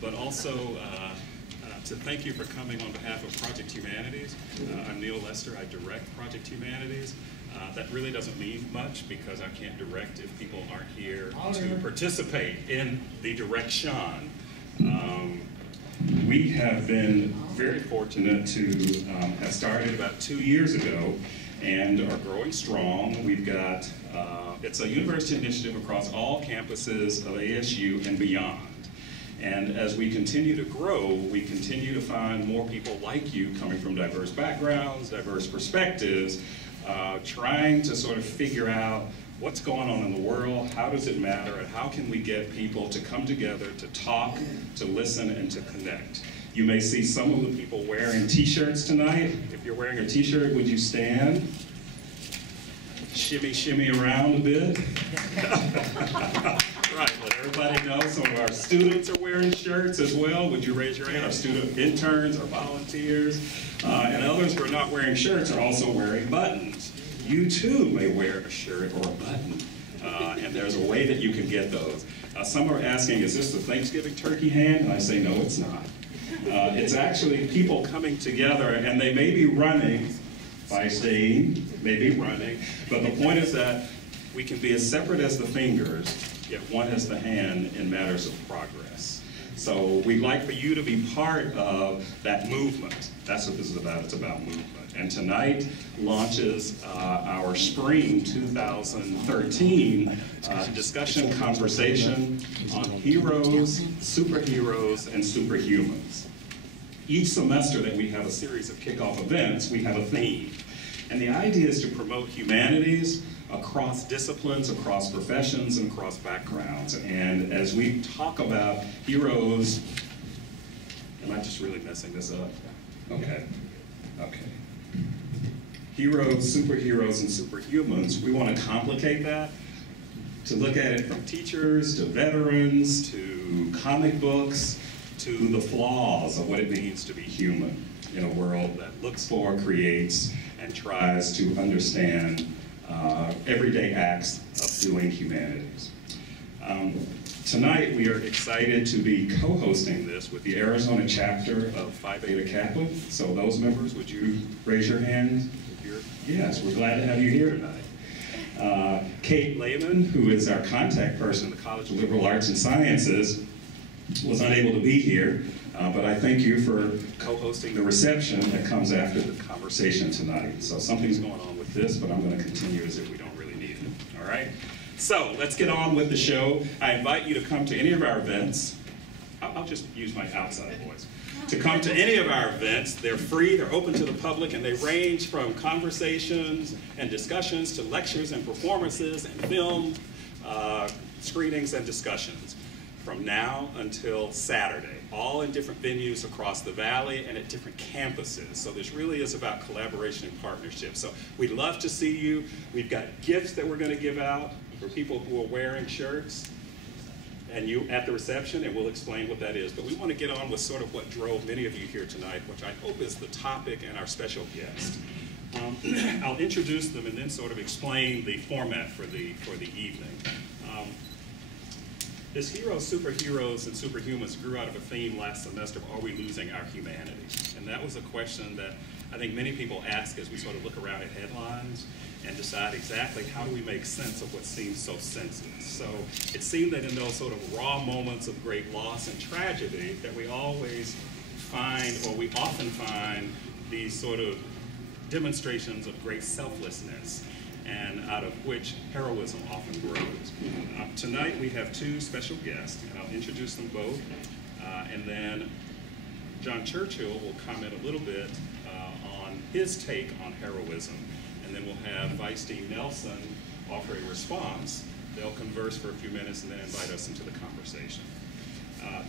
but also to thank you for coming on behalf of Project Humanities. I'm Neil Lester, I direct Project Humanities. That really doesn't mean much because I can't direct if people aren't here to participate in the direction. We have been very fortunate to have started about 2 years ago and are growing strong. We've got, it's a university initiative across all campuses of ASU and beyond. And as we continue to grow, we continue to find more people like you coming from diverse backgrounds, diverse perspectives, trying to sort of figure out what's going on in the world, how does it matter, and how can we get people to come together to talk, to listen, and to connect. You may see some of the people wearing t-shirts tonight. If you're wearing a t-shirt, would you stand? Shimmy, shimmy around a bit. Right, let everybody know some of our students are wearing shirts as well. Would you raise your hand? Our student interns, our volunteers, and others who are not wearing shirts are also wearing buttons. You too may wear a shirt or a button, and there's a way that you can get those. Some are asking, is this the Thanksgiving turkey hand? And I say, no, it's not. It's actually people coming together, and they may be running by staying, maybe running, but the point is that we can be as separate as the fingers, yet one has the hand in matters of progress. So we'd like for you to be part of that movement. That's what this is about. It's about movement. And tonight launches our spring 2013 discussion conversation on heroes, superheroes, and superhumans. Each semester that we have a series of kickoff events, we have a theme. And the idea is to promote humanities across disciplines, across professions, and across backgrounds. And as we talk about heroes, am I just really messing this up? Okay, okay. Heroes, superheroes, and superhumans, we want to complicate that, to look at it from teachers to veterans to comic books to the flaws of what it means to be human in a world that looks for, creates, and tries to understand everyday acts of doing humanities. Tonight we are excited to be co-hosting this with the Arizona chapter of Phi Beta Kappa. So those members, would you raise your hand? Yes, we're glad to have you here tonight. Kate Lehman, who is our contact person at the College of Liberal Arts and Sciences, was unable to be here, but I thank you for co-hosting the reception that comes after the conversation tonight. So something's going on with this, but I'm going to continue as if we don't really need it. All right? So let's get on with the show. I invite you to come to any of our events. I'll just use my outside voice. To come to any of our events. They're free, they're open to the public, and they range from conversations and discussions to lectures and performances and film screenings and discussions from now until Saturday, all in different venues across the valley and at different campuses. So this really is about collaboration and partnership. So we'd love to see you. We've got gifts that we're going to give out for people who are wearing shirts and you at the reception, and we'll explain what that is. But we want to get on with sort of what drove many of you here tonight, which I hope is the topic and our special guest. I'll introduce them and then sort of explain the format for the evening. This heroes, superheroes, and superhumans grew out of a theme last semester of are we losing our humanity? And that was a question that I think many people ask as we sort of look around at headlines and decide exactly how do we make sense of what seems so senseless. So it seemed that in those sort of raw moments of great loss and tragedy that we always find, or we often find, these sort of demonstrations of great selflessness, and out of which heroism often grows. Tonight we have two special guests, and I'll introduce them both, and then John Churchill will comment a little bit on his take on heroism, and then we'll have Vice Dean Nelson offer a response. They'll converse for a few minutes and then invite us into the conversation.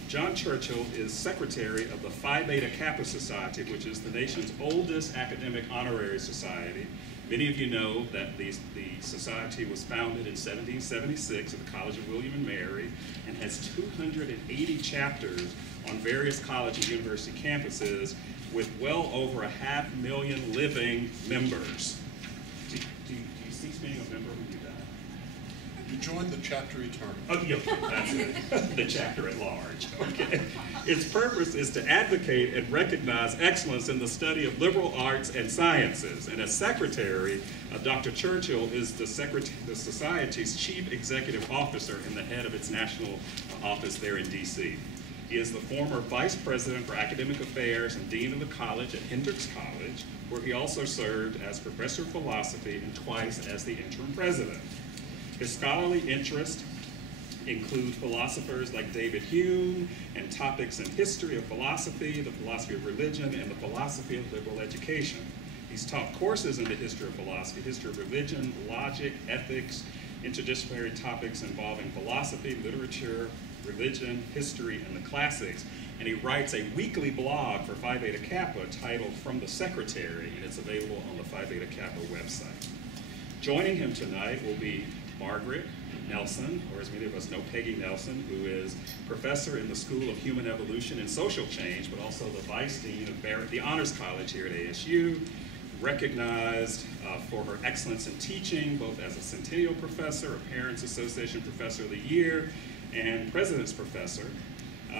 John Churchill is secretary of the Phi Beta Kappa Society, which is the nation's oldest academic honorary society. Many of you know that the society was founded in 1776 at the College of William and Mary and has 280 chapters on various college and university campuses with well over 500,000 living members. Do you cease being a member when you die? You joined the chapter eternal. Oh, yeah, that's it. The chapter at large. Okay. Its purpose is to advocate and recognize excellence in the study of liberal arts and sciences. And as secretary, Dr. Churchill is the Society's chief executive officer and the head of its national office there in D.C. He is the former vice president for academic affairs and dean of the college at Hendrix College, where he also served as professor of philosophy and twice as the interim president. His scholarly interests include philosophers like David Hume and topics in history of philosophy, the philosophy of religion, and the philosophy of liberal education. He's taught courses in the history of philosophy, history of religion, logic, ethics, interdisciplinary topics involving philosophy, literature, religion, history, and the classics. And he writes a weekly blog for Phi Beta Kappa titled From the Secretary, and it's available on the Phi Beta Kappa website. Joining him tonight will be Margaret Nelson, or as many of us know, Peggy Nelson, who is professor in the School of Human Evolution and Social Change, but also the vice dean of Barrett, the Honors College here at ASU, recognized for her excellence in teaching, both as a Centennial Professor, a Parents Association Professor of the Year, and President's Professor.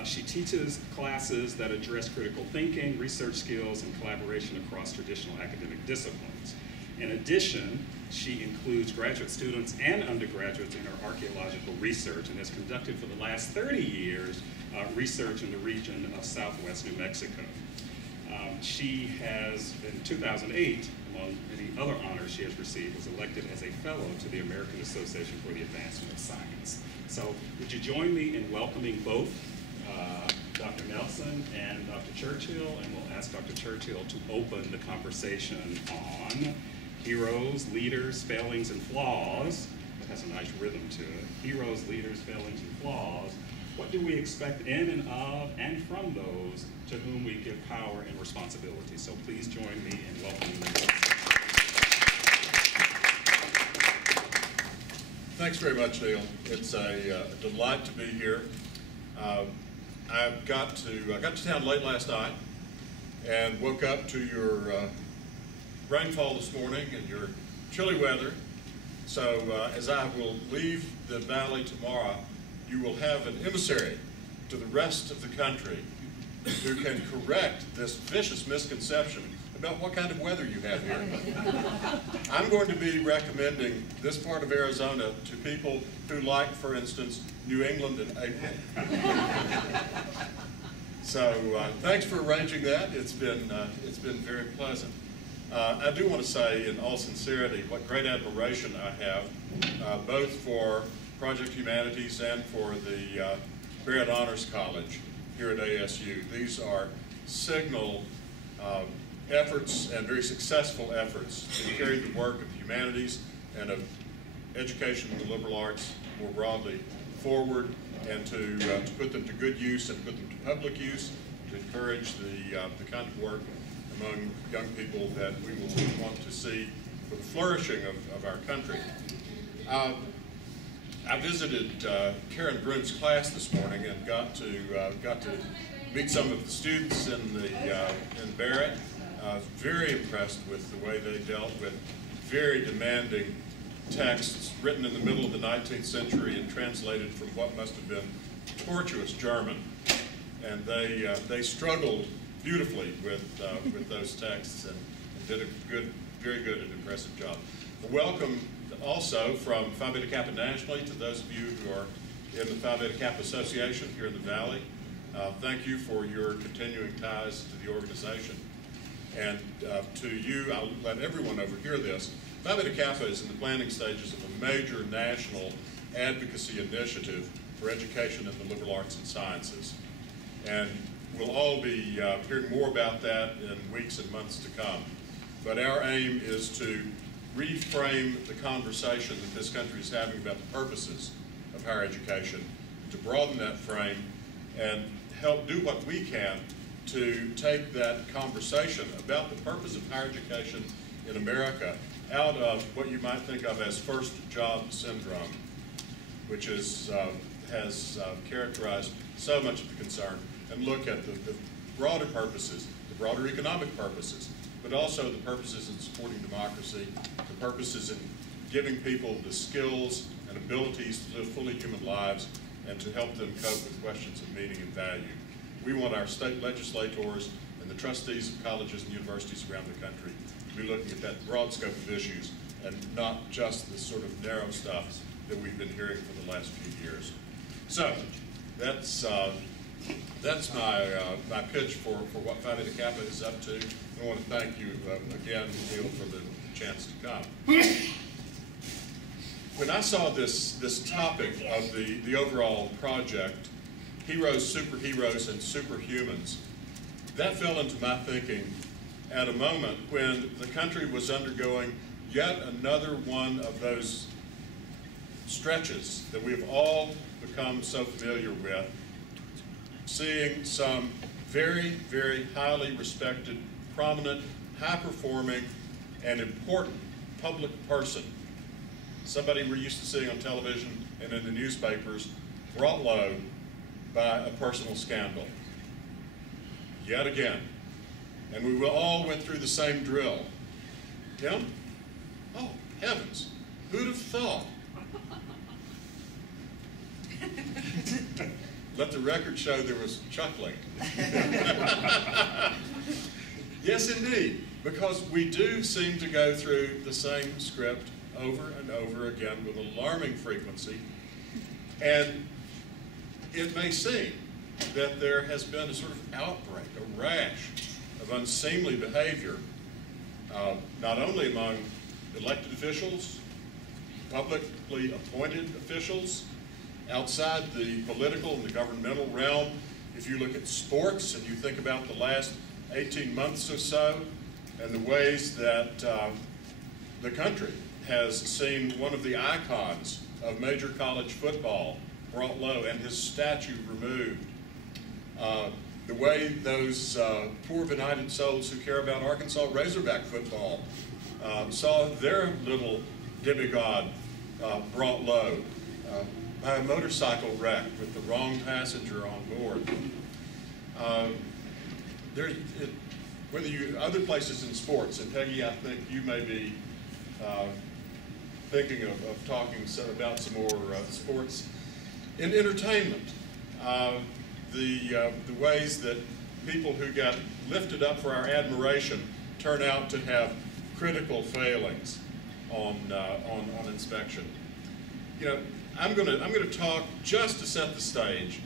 She teaches classes that address critical thinking, research skills, and collaboration across traditional academic disciplines. In addition, she includes graduate students and undergraduates in her archaeological research and has conducted for the last 30 years research in the region of Southwest New Mexico. She has, in 2008, among many other honors she has received, was elected as a fellow to the American Association for the Advancement of Science. So would you join me in welcoming both Dr. Nelson and Dr. Churchill, and we'll ask Dr. Churchill to open the conversation on heroes, leaders, failings, and flaws. It has a nice rhythm to it. Heroes, leaders, failings, and flaws. What do we expect in and of and from those to whom we give power and responsibility? So please join me in welcoming them. Thanks very much, Neil. It's a delight to be here. I got to town late last night and woke up to your rainfall this morning and your chilly weather. So as I will leave the valley tomorrow, you will have an emissary to the rest of the country who can correct this vicious misconception about what kind of weather you have here. I'm going to be recommending this part of Arizona to people who like, for instance, New England in April. So thanks for arranging that. It's been very pleasant. I do want to say, in all sincerity, what great admiration I have, both for Project Humanities and for the Barrett Honors College here at ASU. These are signal efforts and very successful efforts to carry the work of humanities and of education in the liberal arts more broadly forward, and to put them to good use and put them to public use, to encourage the kind of work among young people that we will want to see for the flourishing of our country. I visited Karen Brune's class this morning and got to meet some of the students in Barrett. Very impressed with the way they dealt with very demanding texts written in the middle of the 19th century and translated from what must have been tortuous German. And they struggled beautifully with those texts and did a very good and impressive job. A welcome also from Phi Beta Kappa nationally to those of you who are in the Phi Beta Kappa Association here in the Valley. Thank you for your continuing ties to the organization. And to you, I'll let everyone overhear this. Phi Beta Kappa is in the planning stages of a major national advocacy initiative for education in the liberal arts and sciences. And we'll all be hearing more about that in weeks and months to come. But our aim is to reframe the conversation that this country is having about the purposes of higher education, to broaden that frame and help do what we can to take that conversation about the purpose of higher education in America out of what you might think of as first job syndrome, which has characterized so much of the concern, and look at the broader purposes, the broader economic purposes, but also the purposes in supporting democracy, the purposes in giving people the skills and and abilities to live fully human lives and to help them cope with questions of meaning and value. We want our state legislators and the trustees of colleges and universities around the country to be looking at that broad scope of issues and not just the sort of narrow stuff that we've been hearing for the last few years. So that's my pitch for what Phi Beta Kappa is up to. I want to thank you again, Neil, for the chance to come. When I saw this topic of the overall project, Heroes, Superheroes, and Superhumans, that fell into my thinking at a moment when the country was undergoing yet another one of those stretches that we've all become so familiar with, seeing some very, very highly respected, prominent, high-performing, and important public person, somebody we're used to seeing on television and in the newspapers, brought low by a personal scandal. Yet again. And we all went through the same drill. Him? Oh, heavens. Who'd have thought? Let the record show there was chuckling. Yes, indeed, because we do seem to go through the same script over and over again with alarming frequency. And it may seem that there has been a sort of outbreak, a rash of unseemly behavior, not only among elected officials, publicly appointed officials, outside the political and the governmental realm. If you look at sports and you think about the last 18 months or so and the ways that the country has seen one of the icons of major college football brought low and his statue removed. The way those poor benighted souls who care about Arkansas Razorback football saw their little demigod brought low by a motorcycle wreck with the wrong passenger on board. Other places in sports, and Peggy, I think you may be thinking of talking about some more sports. In entertainment, the ways that people who got lifted up for our admiration turn out to have critical failings on inspection. You know, I'm going to talk just to set the stage.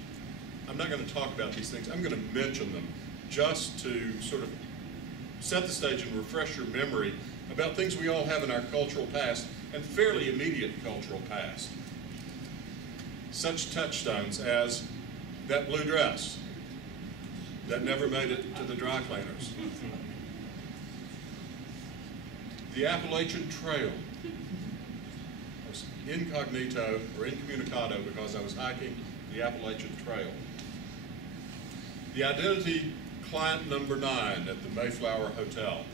I'm not going to talk about these things. I'm going to mention them just to sort of set the stage and refresh your memory about things we all have in our cultural past and fairly immediate cultural past. Such touchstones as that blue dress that never made it to the dry cleaners. The Appalachian Trail. I was incognito or incommunicado because I was hiking the Appalachian Trail. The identity client number 9 at the Mayflower Hotel.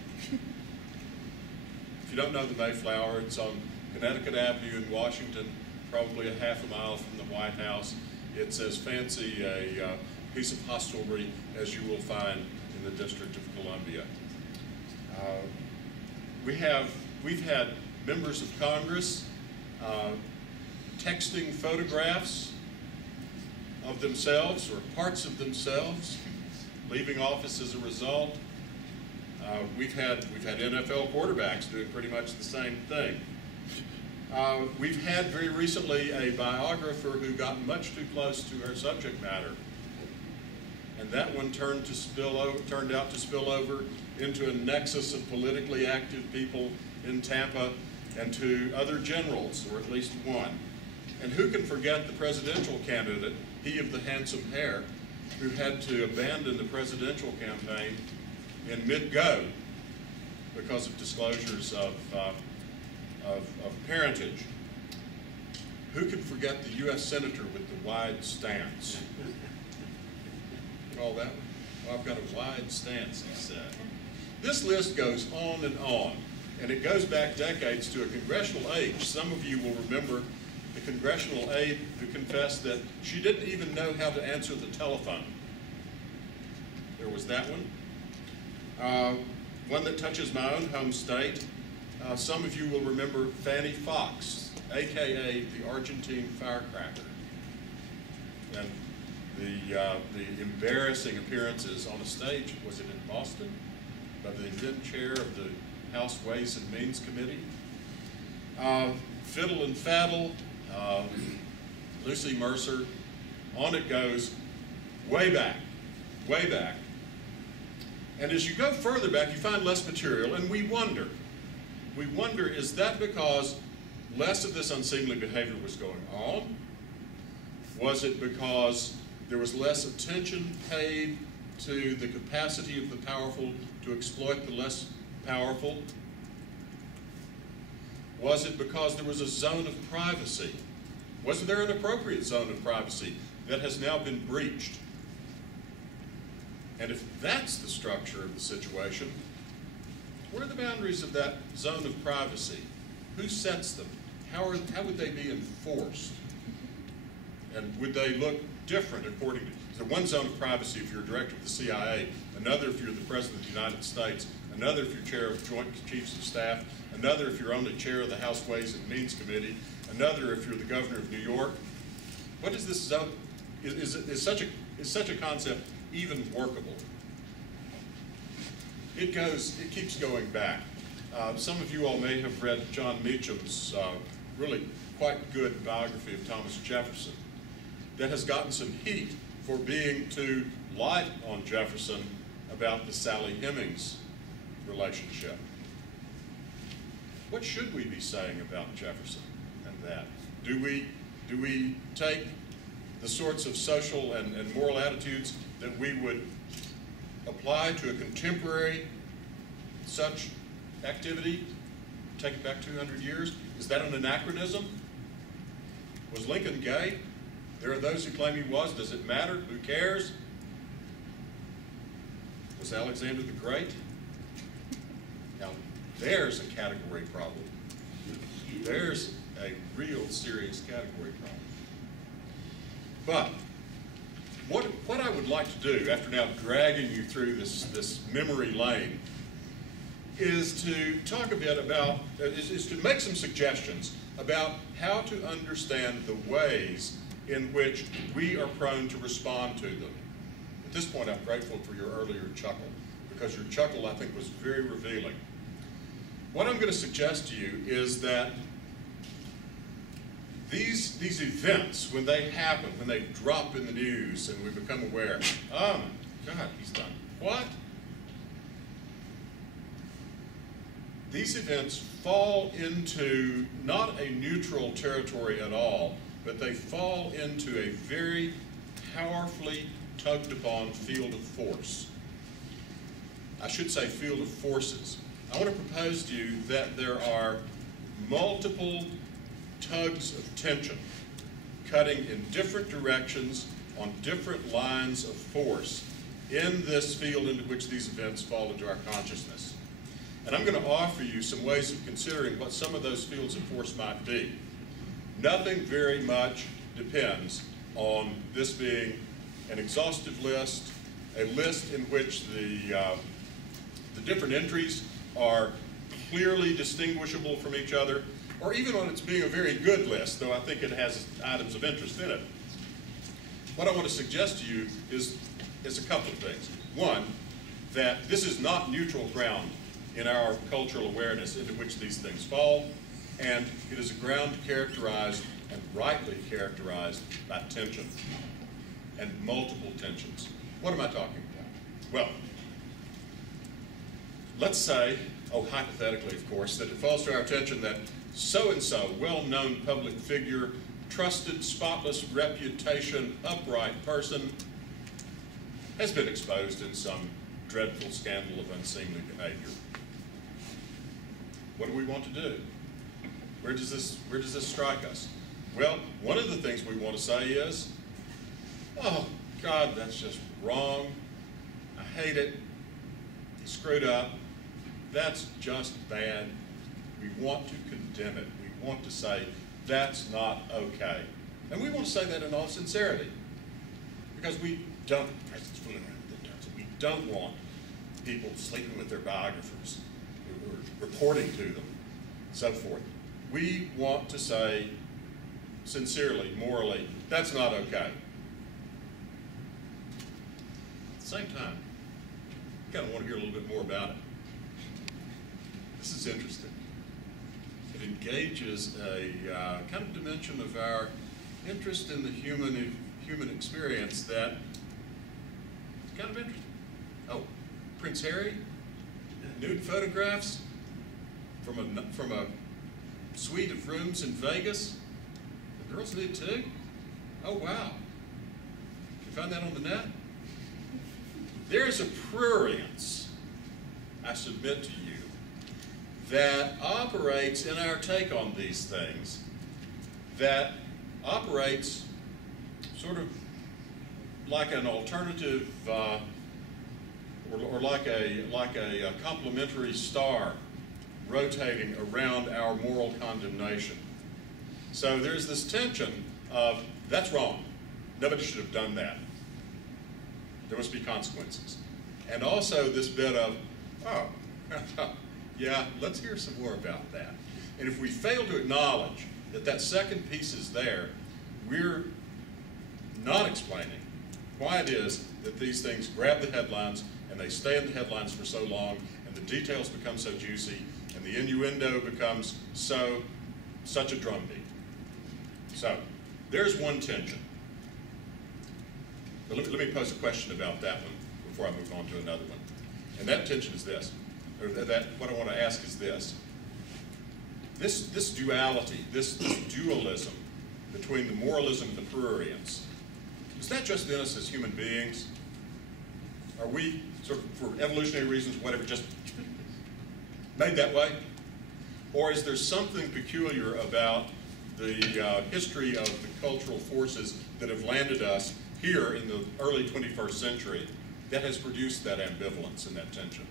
If you don't know the Mayflower, it's on Connecticut Avenue in Washington, probably a half a mile from the White House. It's as fancy a piece of hostelry as you will find in the District of Columbia. We've had members of Congress texting photographs of themselves or parts of themselves, leaving office as a result. We've had NFL quarterbacks doing pretty much the same thing. We've had very recently a biographer who got much too close to her subject matter, and that one turned out to spill over into a nexus of politically active people in Tampa and to other generals, or at least one. And who can forget the presidential candidate, he of the handsome hair, who had to abandon the presidential campaign in mid-go because of disclosures of parentage. Who could forget the U.S. Senator with the wide stance? Call that one? Well, I've got a wide stance, he said. This list goes on, and it goes back decades to a congressional aide. Some of you will remember the congressional aide who confessed that she didn't even know how to answer the telephone. There was that one. One that touches my own home state. Some of you will remember Fannie Fox, AKA the Argentine firecracker. And the embarrassing appearances on a stage, was it in Boston, by the then chair of the House Ways and Means Committee. Fiddle and Faddle, Lucy Mercer, on it goes, way back, way back. And as you go further back, you find less material, and we wonder, is that because less of this unseemly behavior was going on? Was it because there was less attention paid to the capacity of the powerful to exploit the less powerful? Was it because there was a zone of privacy? Was there an appropriate zone of privacy that has now been breached? And if that's the structure of the situation, where are the boundaries of that zone of privacy? Who sets them? How would they be enforced? And would they look different according to, is there one zone of privacy if you're a director of the CIA, another if you're the President of the United States, another if you're chair of Joint Chiefs of Staff, another if you're only chair of the House Ways and Means Committee, another if you're the governor of New York? What is this zone? Is such a concept even workable? It keeps going back. Some of you all may have read John Meacham's really quite good biography of Thomas Jefferson that has gotten some heat for being too light on Jefferson about the Sally Hemings relationship. What should we be saying about Jefferson and that? Do we take the sorts of social and moral attitudes that we would apply to a contemporary such activity, take it back 200 years? Is that an anachronism? Was Lincoln gay? There are those who claim he was. Does it matter? Who cares? Was Alexander the Great? Now, there's a category problem. There's a real serious category problem. But what I would like to do, after now dragging you through this memory lane, is to talk a bit about, is to make some suggestions about how to understand the ways in which we are prone to respond to them. At this point, I'm grateful for your earlier chuckle, because your chuckle, I think, was very revealing. What I'm going to suggest to you is that these events, when they happen, when they drop in the news and we become aware, oh my God, he's done what? These events fall into not a neutral territory at all, but they fall into a very powerfully tugged upon field of force. I should say field of forces. I want to propose to you that there are multiple tugs of tension cutting in different directions on different lines of force in this field into which these events fall into our consciousness. And I'm going to offer you some ways of considering what some of those fields of force might be. Nothing very much depends on this being an exhaustive list, a list in which the different entries are clearly distinguishable from each other, or even on its being a very good list, though I think it has items of interest in it. What I want to suggest to you is a couple of things. One, that this is not neutral ground in our cultural awareness into which these things fall, and it is a ground characterized, and rightly characterized, by tension, and multiple tensions. What am I talking about? Well, let's say, hypothetically of course, that it falls to our attention that so-and-so, well-known public figure, trusted, spotless reputation, upright person, has been exposed in some dreadful scandal of unseemly behavior. What do we want to do? Where does this strike us? Well, one of the things we want to say is, oh, God, that's just wrong. I hate it. He screwed up. That's just bad. We want to condemn it. We want to say, that's not okay. And we want to say that in all sincerity. Because we don't, President's fooling around with the terms. We don't want people sleeping with their biographers, or reporting to them, so forth. we want to say sincerely, morally, that's not okay. At the same time, I kind of want to hear a little bit more about it. This is interesting. It engages a kind of dimension of our interest in the human experience that is kind of interesting. Oh, Prince Harry, nude photographs from a suite of rooms in Vegas. The girls nude too? Oh wow. Can you find that on the net? There is a prurience, I submit to you, that operates in our take on these things, that operates sort of like an alternative or like a complementary star rotating around our moral condemnation. So there's this tension of, that's wrong. Nobody should have done that. There must be consequences. And also this bit of, oh, yeah, let's hear some more about that. And if we fail to acknowledge that that second piece is there, we're not explaining why it is that these things grab the headlines and they stay in the headlines for so long, and the details become so juicy, and the innuendo becomes such a drumbeat. So, there's one tension. But let me pose a question about that one before I move on to another one. And that tension is this, or what I want to ask is this. This duality, this dualism between the moralism and the prurience, is that just in us as human beings? Are we, sort of, for evolutionary reasons, whatever, just made that way? Or is there something peculiar about the history of the cultural forces that have landed us here in the early 21st century that has produced that ambivalence and that tension?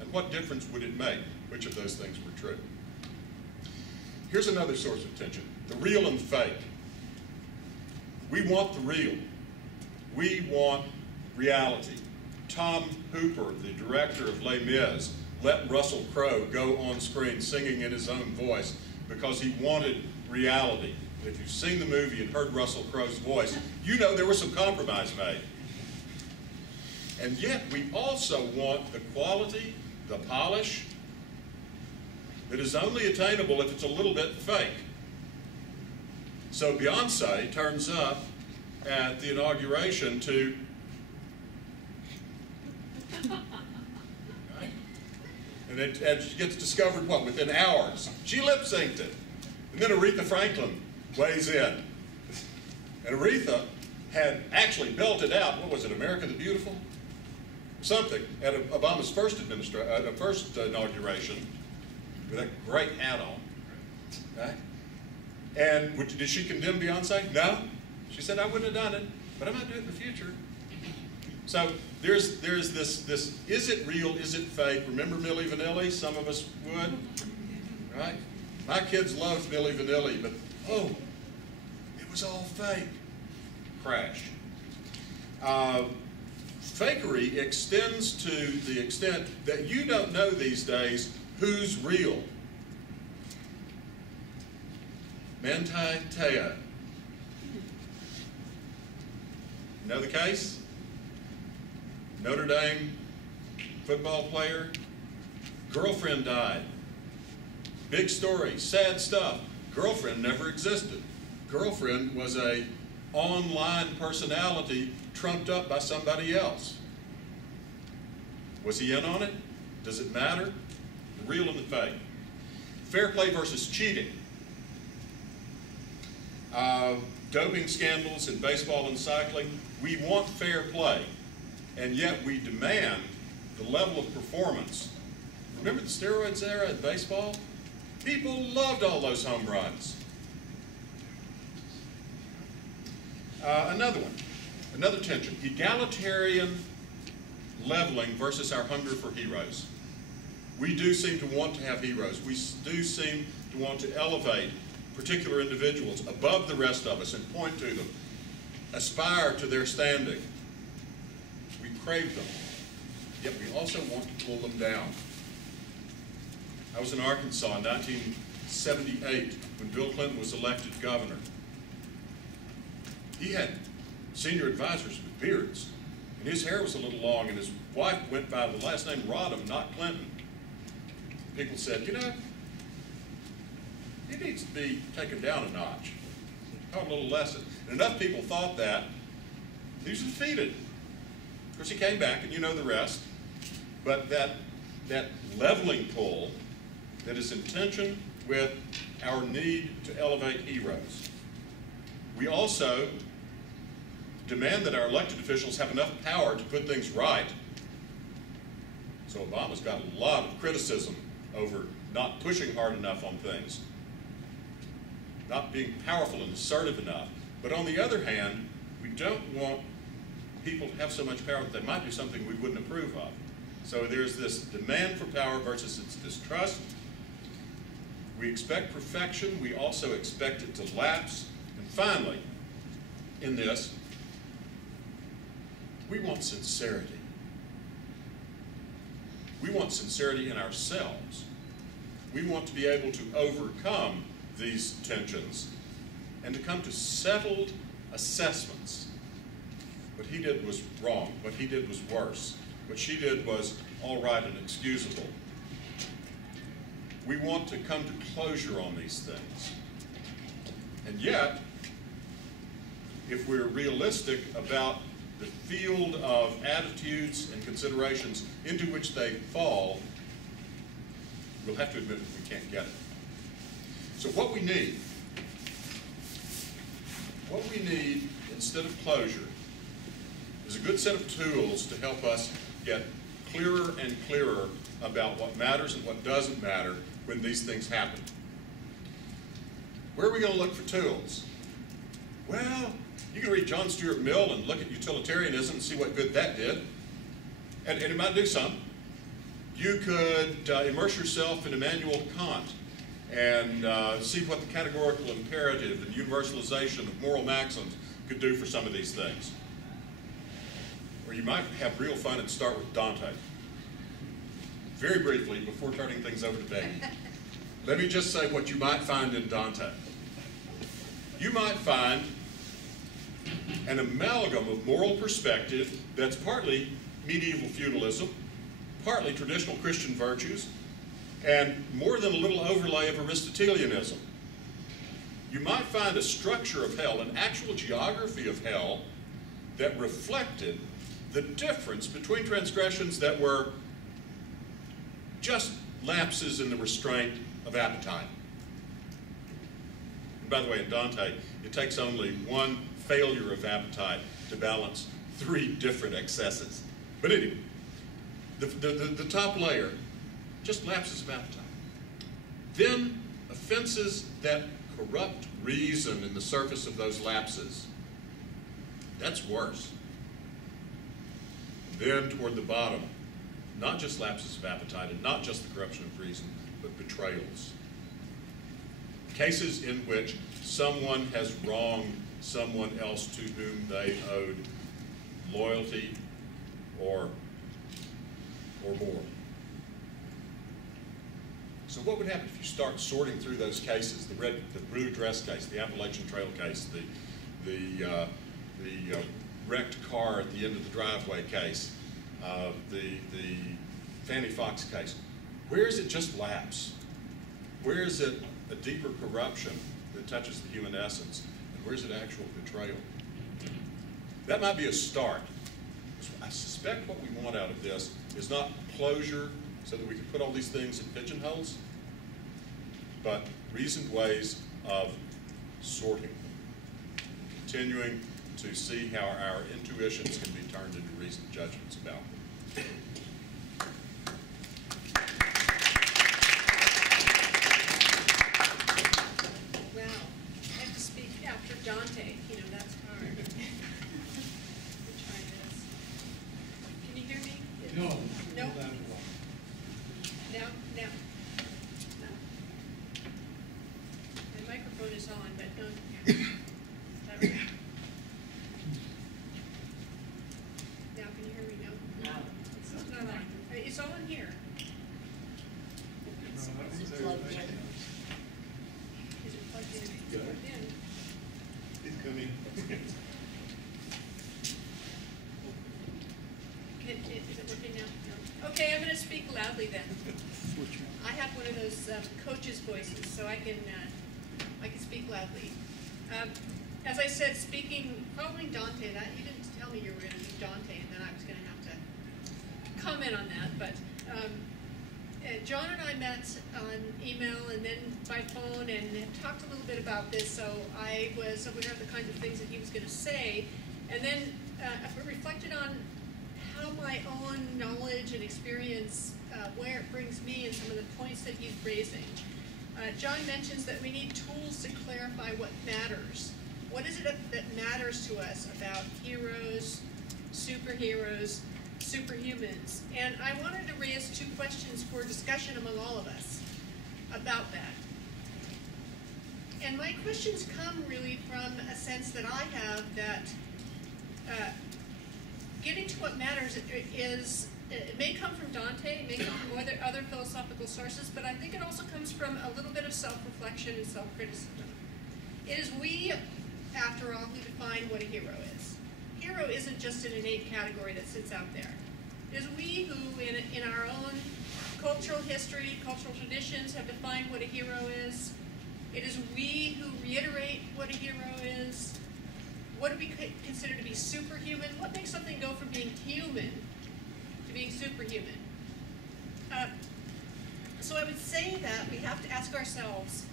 And what difference would it make? Which of those things were true? Here's another source of tension, the real and the fake. We want the real. We want reality. Tom Hooper, the director of Les Mis, let Russell Crowe go on screen singing in his own voice because he wanted reality. And if you've seen the movie and heard Russell Crowe's voice, you know there was some compromise made. And yet we also want the quality, the polish, that is only attainable if it's a little bit fake. So Beyonce turns up at the inauguration to, right? And she gets discovered, what, within hours. She lip-synced it. And then Aretha Franklin weighs in. And Aretha had actually belted out, what was it, America the Beautiful? Something, at Obama's first inauguration, with that great hat on. Right? And did she condemn Beyonce? No. She said, I wouldn't have done it, but I might do it in the future. So there's this, is it real, is it fake? Remember Milli Vanilli? Some of us would, right? My kids loved Milli Vanilli, but oh, it was all fake. Crash. Fakery extends to the extent that you don't know these days who's real. Manti Te'o. Know the case? Notre Dame football player. Girlfriend died. Big story, sad stuff. Girlfriend never existed. Girlfriend was a online personality trumped up by somebody else. Was he in on it? Does it matter? The real and the fake. Fair play versus cheating. Doping scandals in baseball and cycling. We want fair play, and yet we demand the level of performance. Remember the steroids era in baseball? People loved all those home runs. Another one, another tension. Egalitarian leveling versus our hunger for heroes. We do seem to want to have heroes. We do seem to want to elevate particular individuals above the rest of us and point to them, aspire to their standing. We crave them, yet we also want to pull them down. I was in Arkansas in 1978 when Bill Clinton was elected governor. He had senior advisors with beards, and his hair was a little long, and his wife went by the last name Rodham, not Clinton. People said, you know, he needs to be taken down a notch, taught a little lesson. And enough people thought that, he was defeated. Of course, he came back, and you know the rest. But that leveling pull that is in tension with our need to elevate heroes. We also demand that our elected officials have enough power to put things right. So Obama's got a lot of criticism over not pushing hard enough on things, not being powerful and assertive enough. But on the other hand, we don't want people to have so much power that they might do something we wouldn't approve of. So there's this demand for power versus its distrust. We expect perfection. We also expect it to lapse. And finally, in this, we want sincerity. We want sincerity in ourselves. We want to be able to overcome these tensions and to come to settled assessments. What he did was wrong. What he did was worse. What she did was all right and excusable. We want to come to closure on these things. And yet, if we're realistic about the field of attitudes and considerations into which they fall, we'll have to admit that we can't get it. So what we need instead of closure is a good set of tools to help us get clearer and clearer about what matters and what doesn't matter when these things happen. Where are we going to look for tools? Well, you can read John Stuart Mill and look at utilitarianism and see what good that did. And it might do some. You could immerse yourself in Immanuel Kant and see what the categorical imperative and universalization of moral maxims could do for some of these things. Or you might have real fun and start with Dante. Very briefly, before turning things over to Peggy, let me just say what you might find in Dante. You might find an amalgam of moral perspective that's partly medieval feudalism, partly traditional Christian virtues, and more than a little overlay of Aristotelianism. You might find a structure of hell, an actual geography of hell, that reflected the difference between transgressions that were just lapses in the restraint of appetite. And by the way, in Dante, it takes only one failure of appetite to balance 3 different excesses. But anyway, the top layer, just lapses of appetite. Then offenses that corrupt reason in the surface of those lapses. That's worse. Then toward the bottom, not just lapses of appetite and not just the corruption of reason, but betrayals. Cases in which someone has wronged someone else to whom they owed loyalty or more. So what would happen if you start sorting through those cases, the blue dress case, the Appalachian Trail case, the wrecked car at the end of the driveway case, the Fanny Fox case? Where is it just lapse? Where is it a deeper corruption that touches the human essence? And where is it actual betrayal? That might be a start. I suspect what we want out of this is not closure so that we can put all these things in pigeonholes, but reasoned ways of sorting them, continuing to see how our intuitions can be turned into reasoned judgments about them. Wow, I have to speak after Dante. You know, that's hard. Let me try this. Can you hear me? No. No? Now? Now? No. My microphone is on, but no. Is that right? Now, can you hear me? No? No. It's not Is it working now? No. Okay, I'm going to speak loudly then. I have one of those coach's voices, so I can speak loudly. As I said, following Dante, that you didn't tell me you were going to do Dante, and then I was going to have to comment on that. But John and I met on email and then by phone and talked a little bit about this, so I was aware of the kinds of things that he was going to say, and then reflected on how my own knowledge and experience, where it brings me and some of the points that he's raising. John mentions that we need tools to clarify what matters. What is it that matters to us about heroes, superheroes, superhumans? And I wanted to raise two questions for discussion among all of us about that. And my questions come really from a sense that I have that getting to what matters it may come from Dante, it may come from other philosophical sources, but I think it also comes from a little bit of self-reflection and self-criticism. It is we, after all, who define what a hero is. Hero isn't just an innate category that sits out there. It is we who, in our own cultural history, cultural traditions, have defined what a hero is. It is we who reiterate what a hero is. What do we consider to be superhuman? What makes something go from being human to being superhuman? So I would say that we have to ask ourselves,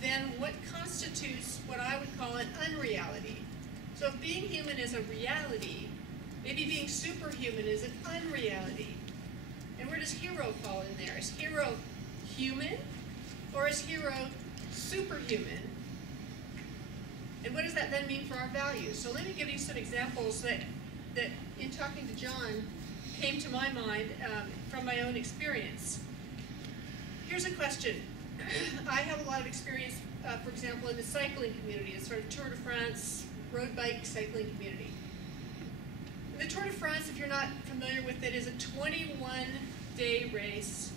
then what constitutes what I would call an unreality? So if being human is a reality, maybe being superhuman is an unreality. And where does hero fall in there? Is hero human or is hero superhuman? And what does that then mean for our values? So let me give you some examples that in talking to John came to my mind from my own experience. Here's a question. I have a lot of experience, for example, in the cycling community, the sort of Tour de France road bike cycling community. The Tour de France, if you're not familiar with it, is a 21-day race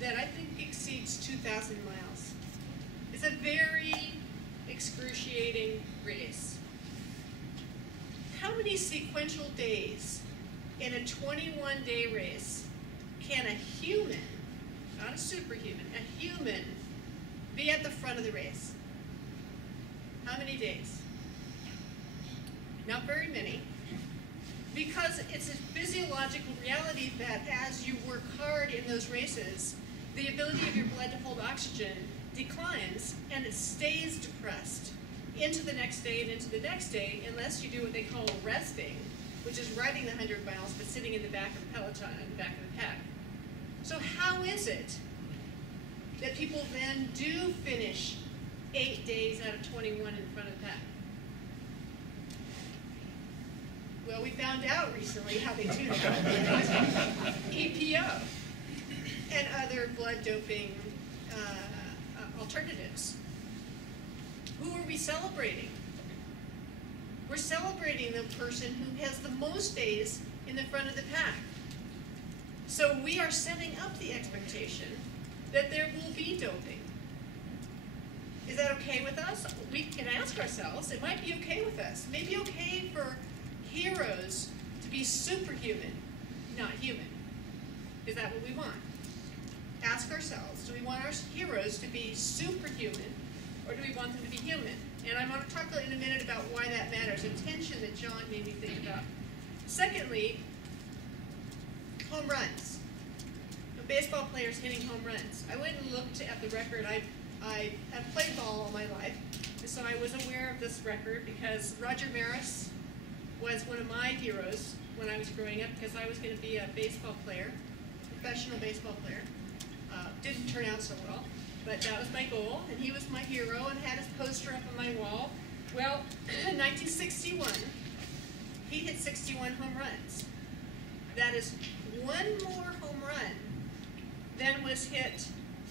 that I think exceeds 2,000 miles. It's a very excruciating race. How many sequential days in a 21-day race can a human, not a superhuman, a human, be at the front of the race? How many days? Not very many. Because it's a physiological reality that as you work hard in those races, the ability of your blood to hold oxygen declines and it stays depressed into the next day and into the next day unless you do what they call resting, which is riding the 100 miles but sitting in the back of the peloton, in the back of the pack. So how is it that people then do finish 8 days out of 21 in front of the pack? Well, we found out recently how they do that. EPO and other blood doping alternatives. Who are we celebrating? We're celebrating the person who has the most days in the front of the pack. So we are setting up the expectation that there will be doping. Is that okay with us? We can ask ourselves, it might be okay with us. It may be okay for heroes to be superhuman, not human. Is that what we want? Ask ourselves, do we want our heroes to be superhuman or do we want them to be human? And I'm going to talk in a minute about why that matters, a tension that John made me think about. Secondly, home runs. Baseball players hitting home runs. I went and looked at the record. I have played ball all my life, so I was aware of this record because Roger Maris was one of my heroes when I was growing up because I was going to be a baseball player, professional baseball player. Didn't turn out so well, but that was my goal, and he was my hero and had his poster up on my wall. Well, in 1961, he hit 61 home runs. That is one more home run than was hit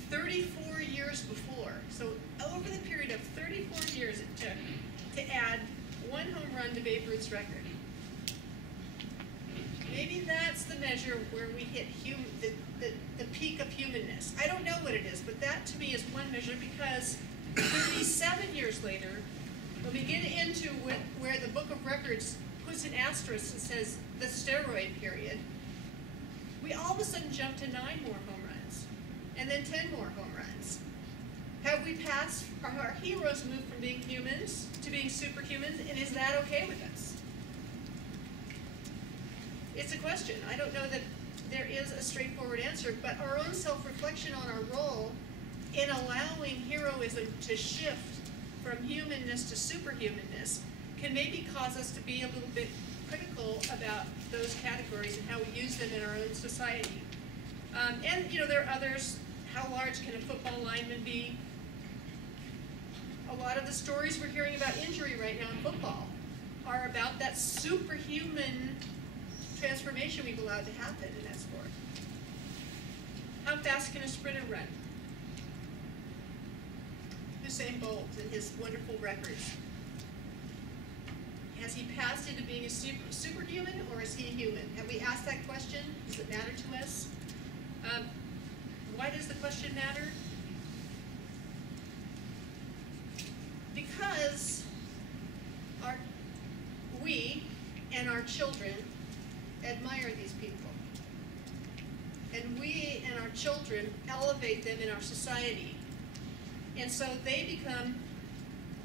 34 years before. So over the period of 34 years it took to add one home run to Babe Ruth's record. Maybe that's the measure where we hit the peak of humanness. I don't know what it is, but that to me is one measure because 37 years later, when we get into where the Book of Records puts an asterisk and says the steroid period, we all of a sudden jump to 9 more home runs, and then 10 more home runs. Have we passed, are our heroes moved from being humans to being superhumans, and is that okay with us? It's a question. I don't know that there is a straightforward answer, but our own self-reflection on our role in allowing heroism to shift from humanness to superhumanness can maybe cause us to be a little bit critical about those categories and how we use them in our own society. And, you know, there are others. How large can a football lineman be? A lot of the stories we're hearing about injury right now in football are about that superhuman transformation we've allowed to happen in that sport. How fast can a sprinter run? Usain Bolt and his wonderful records. Has he passed into being a superhuman, or is he human? Have we asked that question? Does it matter to us? Why does the question matter? Because we and our children admire these people. And we and our children elevate them in our society. And so they become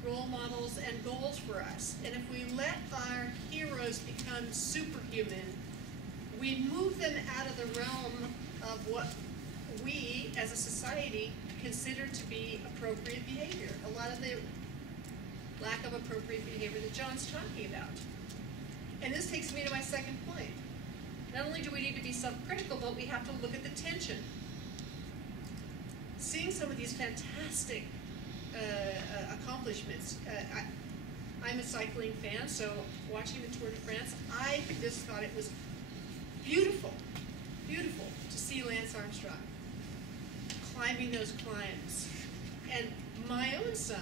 role models and goals for us. And if we let our heroes become superhuman, we move them out of the realm of what we as a society consider to be appropriate behavior. A lot of the lack of appropriate behavior that John's talking about. And this takes me to my second point. Not only do we need to be self-critical, but we have to look at the tension. Seeing some of these fantastic accomplishments. I'm a cycling fan, so watching the Tour de France, I just thought it was beautiful, beautiful to see Lance Armstrong climbing those climbs. And my own son,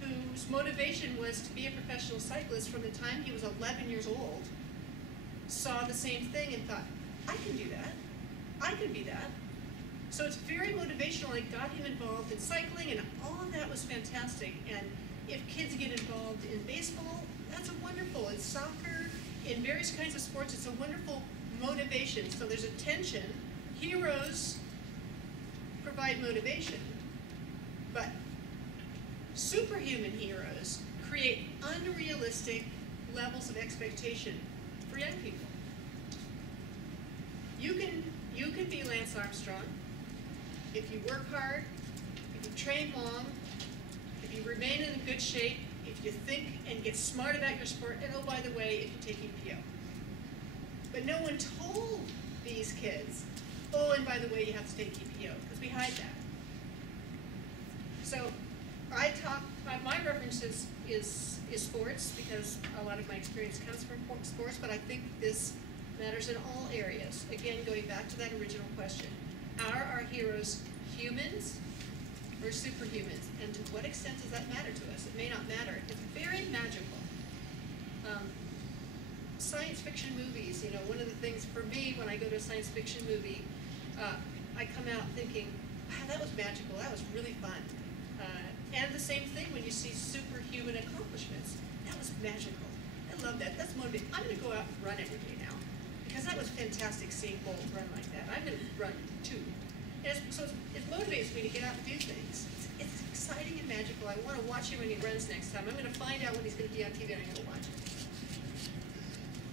whose motivation was to be a professional cyclist from the time he was 11 years old, saw the same thing and thought, I can do that. I can be that. So it's very motivational. It got him involved in cycling, and all of that was fantastic. And if kids get involved in baseball, that's wonderful. In soccer, in various kinds of sports, it's a wonderful motivation. So there's a tension. Heroes provide motivation, but superhuman heroes create unrealistic levels of expectation for young people. You can be Lance Armstrong if you work hard, if you train long, if you remain in good shape, if you think and get smart about your sport, and oh, by the way, if you take EPO. But no one told these kids, oh, and by the way, you have to take EPO, because we hide that. So my reference is sports, because a lot of my experience comes from sports, but I think this matters in all areas. Again, going back to that original question. Are our heroes humans or superhumans? And to what extent does that matter to us? It may not matter. It's very magical. Science fiction movies, you know, one of the things for me when I go to a science fiction movie, I come out thinking, wow, that was magical, that was really fun. And the same thing when you see superhuman accomplishments. That was magical. I love that. That's motivating. I'm going to go out and run every day now, because that was fantastic seeing Bolt run like that. I'm going to run too. And so it motivates me to get out and do things. It's exciting and magical. I want to watch him when he runs next time. I'm going to find out when he's going to be on TV, and I'm going to watch it.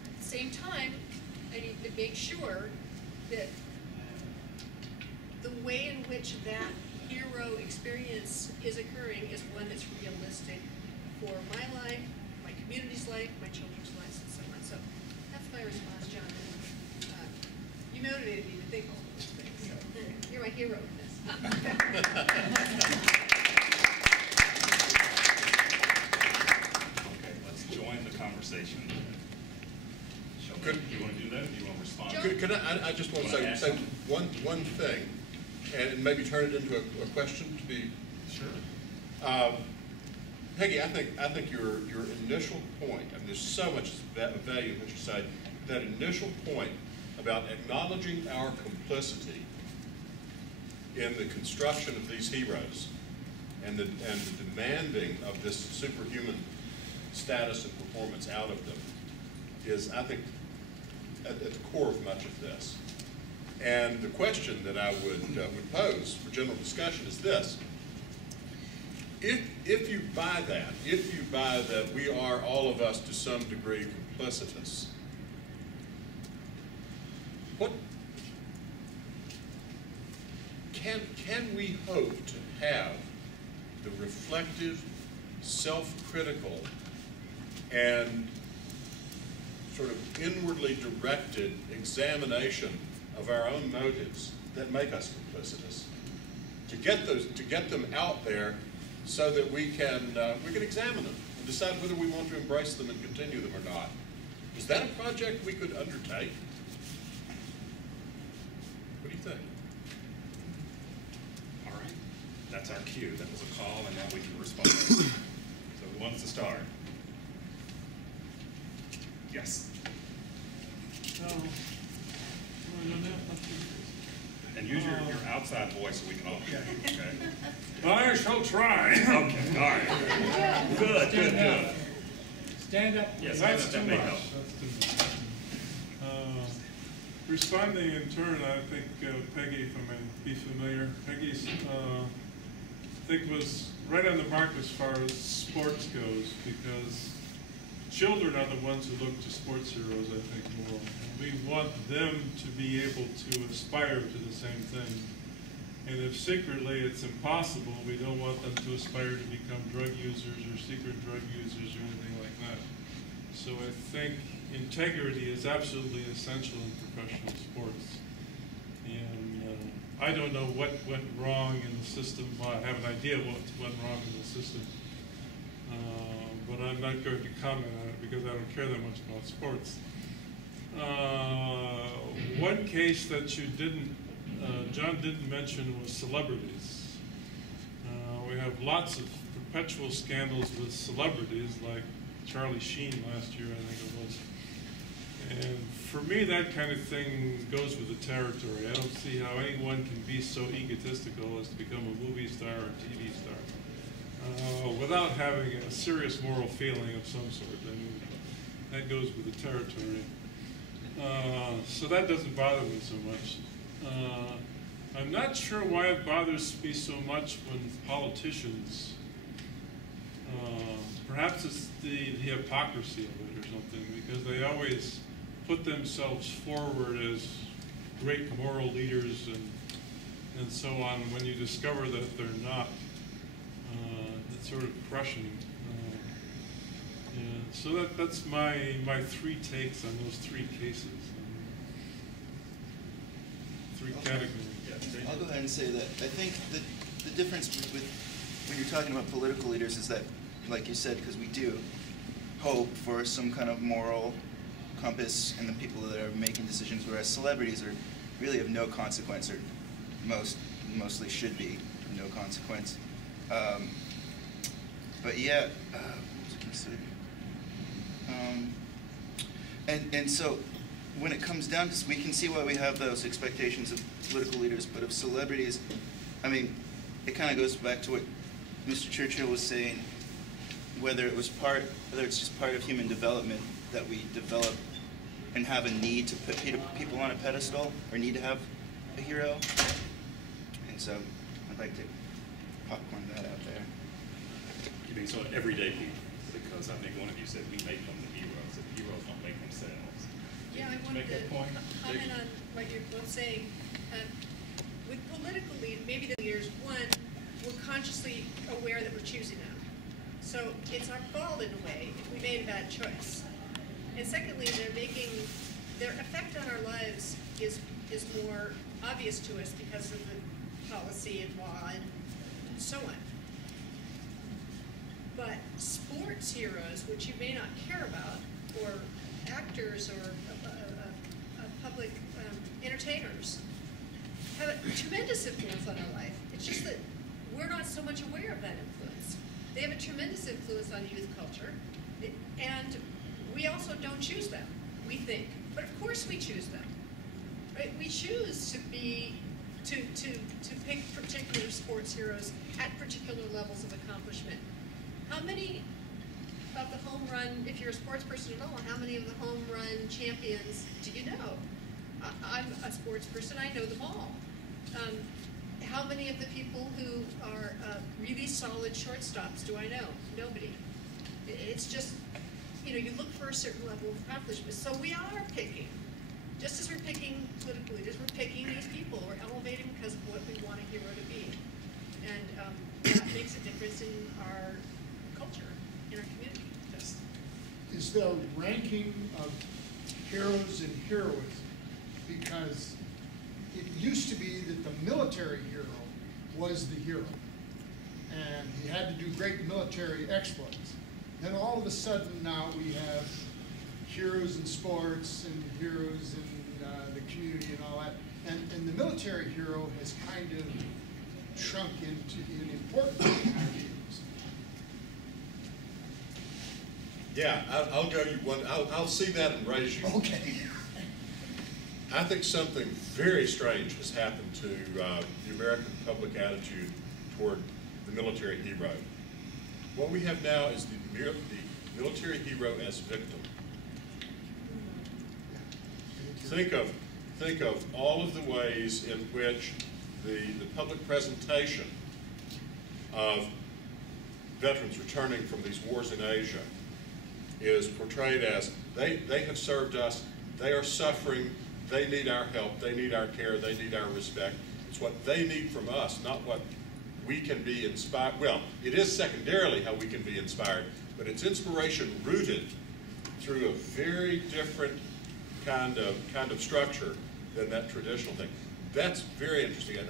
At the same time, I need to make sure that the way in which that hero experience is occurring is one that's realistic for my life, my community's life, my children's lives, and so on. So that's my response, John. You motivated me to think all those things. So you're my hero in this. Okay, let's join the conversation. You want to do that, or do you want to respond? Could I just want to say one thing, and maybe turn it into a question to be sure. Peggy, I think your initial point, and there's so much value in what you say, that initial point about acknowledging our complicity in the construction of these heroes and the demanding of this superhuman status and performance out of them is, I think, at the core of much of this. And the question that I would pose for general discussion is this. If you buy that, if you buy that we are, all of us, to some degree, complicitous, what can we hope to have the reflective, self-critical, and sort of inwardly directed examination of our own motives that make us complicitous? To get them out there so that we can examine them and decide whether we want to embrace them and continue them or not. Is that a project we could undertake? What do you think? All right, that's our cue. That was a call, and now we can respond. So who wants to start? Yes. And use your outside voice so we can all hear you, okay? I shall try. Okay, all right. Good. Stand up. Yes, That's that too may much. help. That's too much. Responding in turn, I think Peggy, if I may be familiar, Peggy's, I think, was right on the mark as far as sports goes, because children are the ones who look to sports heroes, I think, more. We want them to be able to aspire to the same thing. And if secretly it's impossible, we don't want them to aspire to become drug users or secret drug users or anything like that. So I think integrity is absolutely essential in professional sports. And I don't know what went wrong in the system. Well, I have an idea what went wrong in the system. But I'm not going to comment on it because I don't care that much about sports. One case that you didn't, John didn't mention, was celebrities. We have lots of perpetual scandals with celebrities, like Charlie Sheen last year, I think it was. And for me, that kind of thing goes with the territory. I don't see how anyone can be so egotistical as to become a movie star or a TV star without having a serious moral feeling of some sort. I mean, that goes with the territory. So that doesn't bother me so much. I'm not sure why it bothers me so much when politicians, perhaps it's the hypocrisy of it or something, because they always put themselves forward as great moral leaders and so on. When you discover that they're not, it's sort of crushing. Yeah, so that's my three takes on those three cases, three categories. I'll go ahead and say that I think that the difference with when you're talking about political leaders is that, like you said, because we do hope for some kind of moral compass in the people that are making decisions, whereas celebrities are really of no consequence, or mostly should be of no consequence. But yeah, what was I going to say? And so when it comes down to, we can see why we have those expectations of political leaders, but of celebrities, I mean, it kind of goes back to what Mr. Churchill was saying, whether it's just part of human development that we develop and have a need to put people on a pedestal, or need to have a hero. And so I'd like to popcorn that out there. You mean so everyday people? Because I think one of you said we make them the heroes, and heroes don't make themselves. Yeah, I wanted to comment on what you're both saying. With political leaders, maybe the leaders, one, we're consciously aware that we're choosing them. So it's our fault in a way if we made a bad choice. And secondly, their effect on our lives is more obvious to us because of the policy and law and so on. But sports heroes, which you may not care about, or actors or public entertainers, have a tremendous influence on our life. It's just that we're not so much aware of that influence. They have a tremendous influence on youth culture, and we also don't choose them, we think. But of course we choose them. Right? We choose to pick particular sports heroes at particular levels of accomplishment. How many of the home run, if you're a sports person at all, how many of the home run champions do you know? I'm a sports person, I know them all. How many of the people who are really solid shortstops do I know? Nobody. It's just, you know, you look for a certain level of accomplishment. So we are picking. Just as we're picking political leaders, we're picking these people. We're elevating because of what we want a hero to be. And that makes a difference in our culture, in our community. Just. Is there a ranking of heroes and heroism? Because it used to be that the military hero was the hero. And he had to do great military exploits. Then all of a sudden now we have heroes in sports and heroes in the community and all that. And the military hero has kind of shrunk into an important ideas. Yeah, I'll go you one. I'll see that and raise you. Okay. I think something very strange has happened to the American public attitude toward the military hero. What we have now is the military hero as victim. Think of all of the ways in which the public presentation of veterans returning from these wars in Asia is portrayed as they have served us, they are suffering, they need our help, they need our care, they need our respect. It's what they need from us, not what we can be inspired. Well, it is secondarily how we can be inspired, but it's inspiration rooted through a very different kind of structure than that traditional thing. That's very interesting. And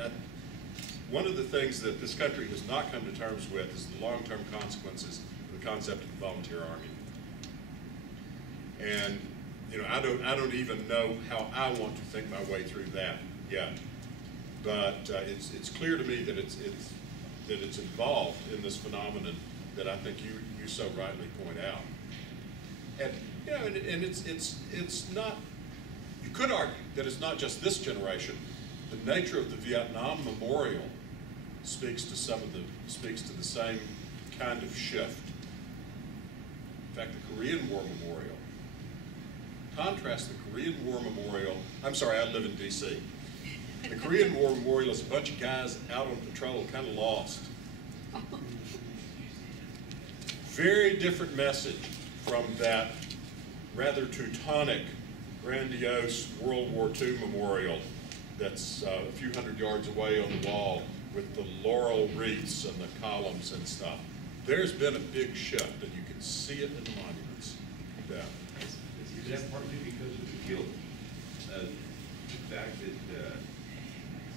one of the things that this country has not come to terms with is the long-term consequences of the concept of the volunteer army. And you know, I don't even know how I want to think my way through that yet. But it's clear to me that it's involved in this phenomenon that I think you so rightly point out. And you know, and it's not. You could argue that it's not just this generation. The nature of the Vietnam Memorial speaks to the same kind of shift. In fact, the Korean War Memorial. Contrast the Korean War Memorial. I'm sorry, I live in D.C. The Korean War Memorial is a bunch of guys out on patrol, kind of lost. Very different message from that rather Teutonic, grandiose World War II memorial that's a few hundred yards away on the wall with the laurel wreaths and the columns and stuff. There's been a big shift, and you can see it in the monuments. Yeah. Is that partly because of the guilt? The fact that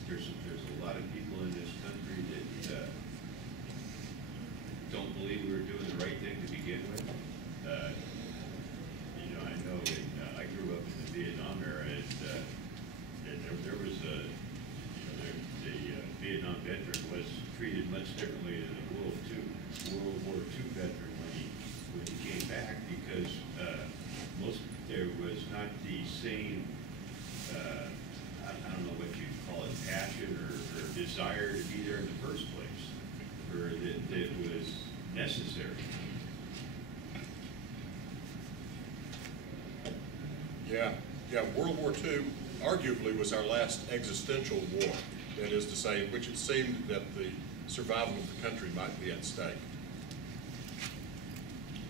there's a lot of people in this country that don't believe we were doing the right thing to begin with. You know, I know I grew up in the Vietnam era, and there was a, you know, the Vietnam veteran was treated much differently than the World War II veteran when he came back, because there was not the same, I don't know what you'd call it, passion or desire to be there in the first place, or that was necessary. Yeah, World War II arguably was our last existential war. That is to say, in which it seemed that the survival of the country might be at stake.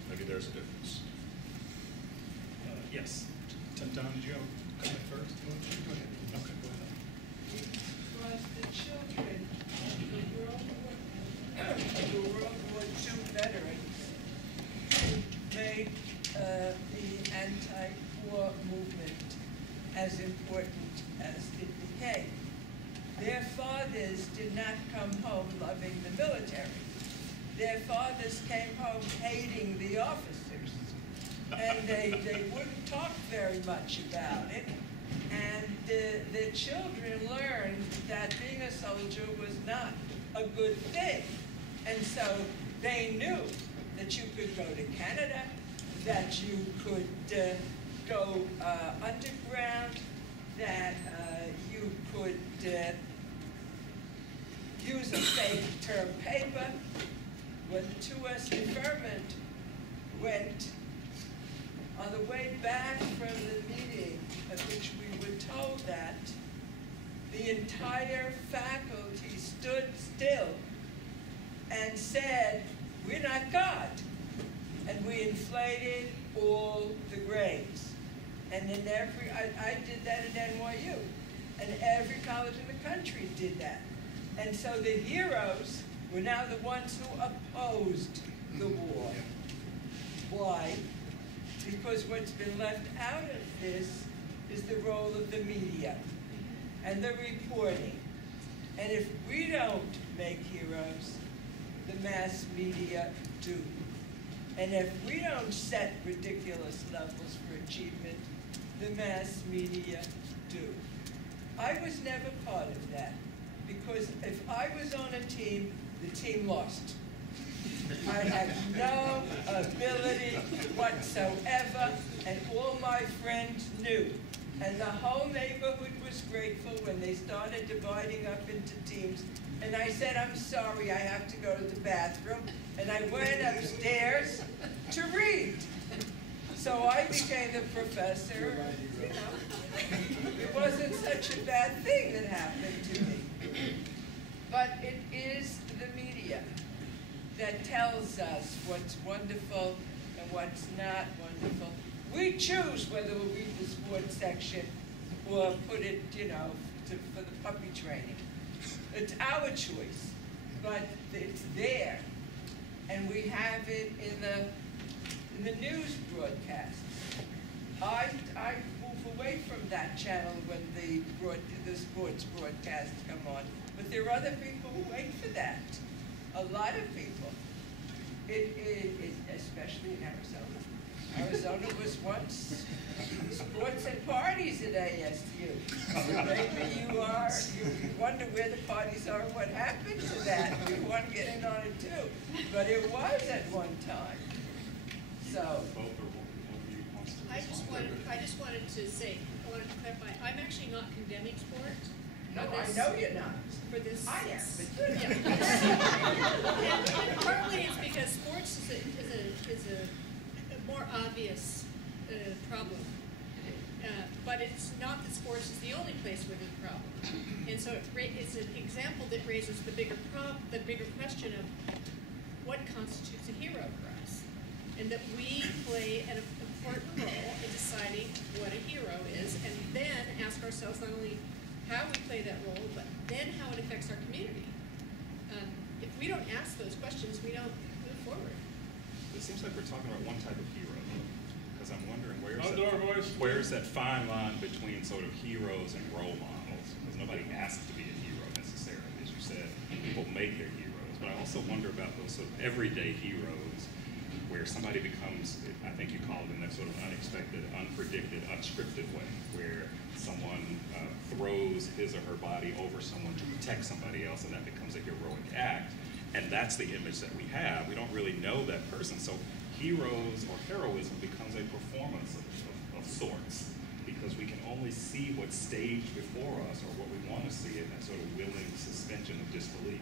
Maybe there's a difference. Yes. Don, did you have a comment first? Go ahead. Okay, go ahead. It was the children of the World War II veterans who made the anti-war movement as important as it became. Their fathers did not come home loving the military. Their fathers came home hating the officers. And they wouldn't talk very much about it. And the children learned that being a soldier was not a good thing. And so they knew that you could go to Canada, that you could go underground, that you could use a fake term paper. When the 2S deferment went on the way back from the meeting at which we were told that, the entire faculty stood still and said, "We're not God." And we inflated all the grades. And then I did that at NYU. And every college in the country did that. And so the heroes were now the ones who opposed the war. Why? Because what's been left out of this is the role of the media and the reporting. And if we don't make heroes, the mass media do. And if we don't set ridiculous levels for achievement, the mass media do. I was never part of that, because if I was on a team, the team lost. I had no ability whatsoever, and all my friends knew. And the whole neighborhood was grateful when they started dividing up into teams. And I said, "I'm sorry, I have to go to the bathroom." And I went upstairs to read. So I became the professor. You know, it wasn't such a bad thing that happened to me. But it is the media that tells us what's wonderful and what's not wonderful. We choose whether we'll read the sports section or put it, you know, for the puppy training. It's our choice, but it's there. And we have it in the news broadcasts. I move away from that channel when the sports broadcasts come on, but there are other people who wait for that. A lot of people, especially in Arizona. Arizona was once sports and parties at ASU. Maybe you wonder where the parties are, what happened to that. We want to get in on it too. But it was at one time. So. I just wanted to say, I wanted to clarify, I'm actually not condemning sport. No, I know you're not. For this. I am, but you're not. Yeah. and partly it's because sports is a more obvious problem. But it's not that sports is the only place where there's a problem. And so it's an example that raises the bigger question of what constitutes a hero for us. And that we play an important role in deciding what a hero is, and then ask ourselves not only how we play that role, but then how it affects our community. If we don't ask those questions, we don't move forward. It seems like we're talking about one type of hero, because I'm wondering where's that fine line between sort of heroes and role models? Because nobody asks to be a hero necessarily, as you said. People make their heroes, but I also wonder about those sort of everyday heroes, where somebody becomes, I think you call it in that sort of unexpected, unpredicted, unscripted way, where someone throws his or her body over someone to protect somebody else, and that becomes a heroic act. And that's the image that we have. We don't really know that person. So heroes or heroism becomes a performance of sorts, because we can only see what's staged before us or what we want to see in that sort of willing suspension of disbelief.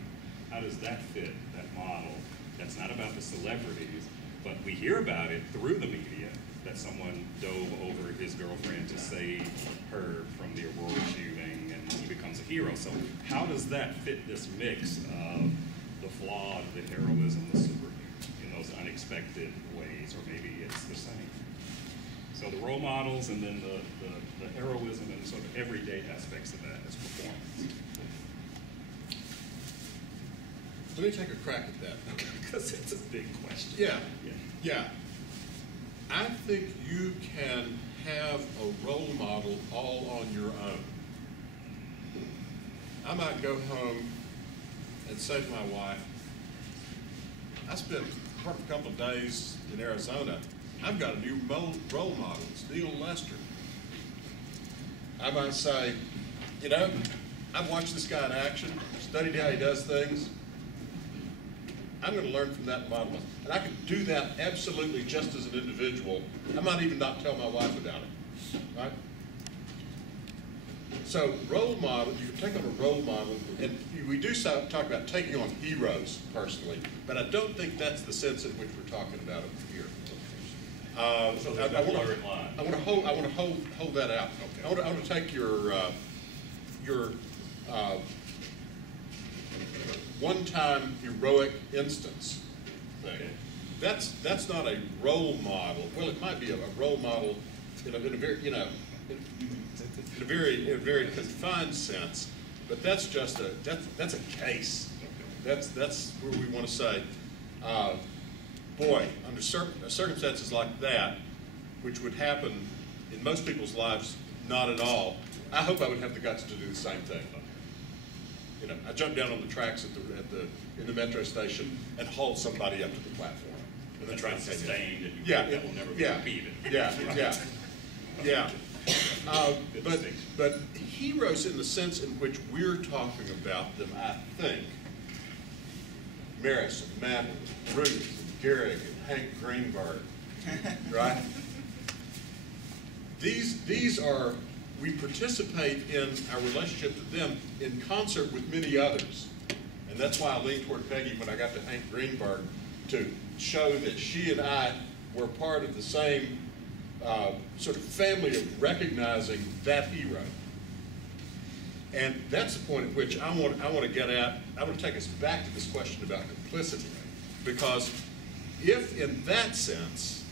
How does that fit, that model? That's not about the celebrities, but we hear about it through the media, that someone dove over his girlfriend to save her from the Aurora shooting, and he becomes a hero. So how does that fit this mix of the flawed, the heroism, the superhuman, in those unexpected ways, or maybe it's the same? So the role models, and then the heroism and sort of everyday aspects of that as performance. Let me take a crack at that. Because it's a big question. Yeah. I think you can have a role model all on your own. I might go home and say to my wife, I spent a couple of days in Arizona. I've got a new role model. It's Neil Lester. I might say, you know, I've watched this guy in action, studied how he does things. I'm going to learn from that model. And I can do that absolutely just as an individual. I might even not tell my wife about it, right? So role model, you can take on a role model, and we do talk about taking on heroes personally, but I don't think that's the sense in which we're talking about it here. So there's no blurred line. I want to hold that out. Okay. I want to take your one-time heroic instance thing. Okay. That's not a role model. Well, it might be a role model in a very, you know, in a very confined sense. But that's just that's a case. That's where we want to say, boy, under circumstances like that, which would happen in most people's lives, not at all. I hope I would have the guts to do the same thing. You know, I jumped down on the tracks in the metro station and hauled somebody up to the platform. And the train sustained, and that will never be repeated. Yeah. But heroes in the sense in which we're talking about them, I think, Maris and Matt, Ruth, and Gehrig, and Hank Greenberg, right? These are, we participate in our relationship to them in concert with many others. And that's why I leaned toward Peggy when I got to Hank Greenberg to show that she and I were part of the same sort of family of recognizing that hero. And that's the point at which I want to get at. I want to take us back to this question about complicity. Because if in that sense,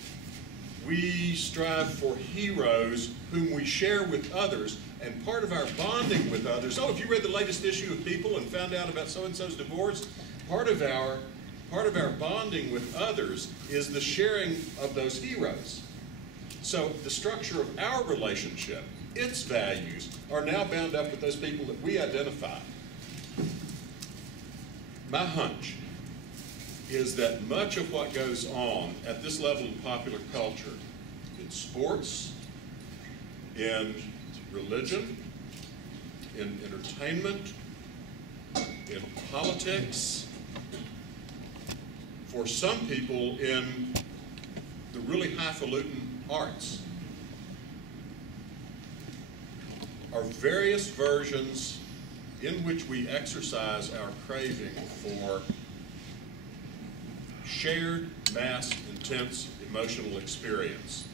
we strive for heroes whom we share with others, and part of our bonding with others, if you read the latest issue of People and found out about so-and-so's divorce, part of our bonding with others is the sharing of those heroes. So the structure of our relationship, its values, are now bound up with those people that we identify. My hunch is that much of what goes on at this level of popular culture, in sports, in religion, in entertainment, in politics, for some people in the really highfalutin arts, are various versions in which we exercise our craving for shared, mass, intense emotional experience.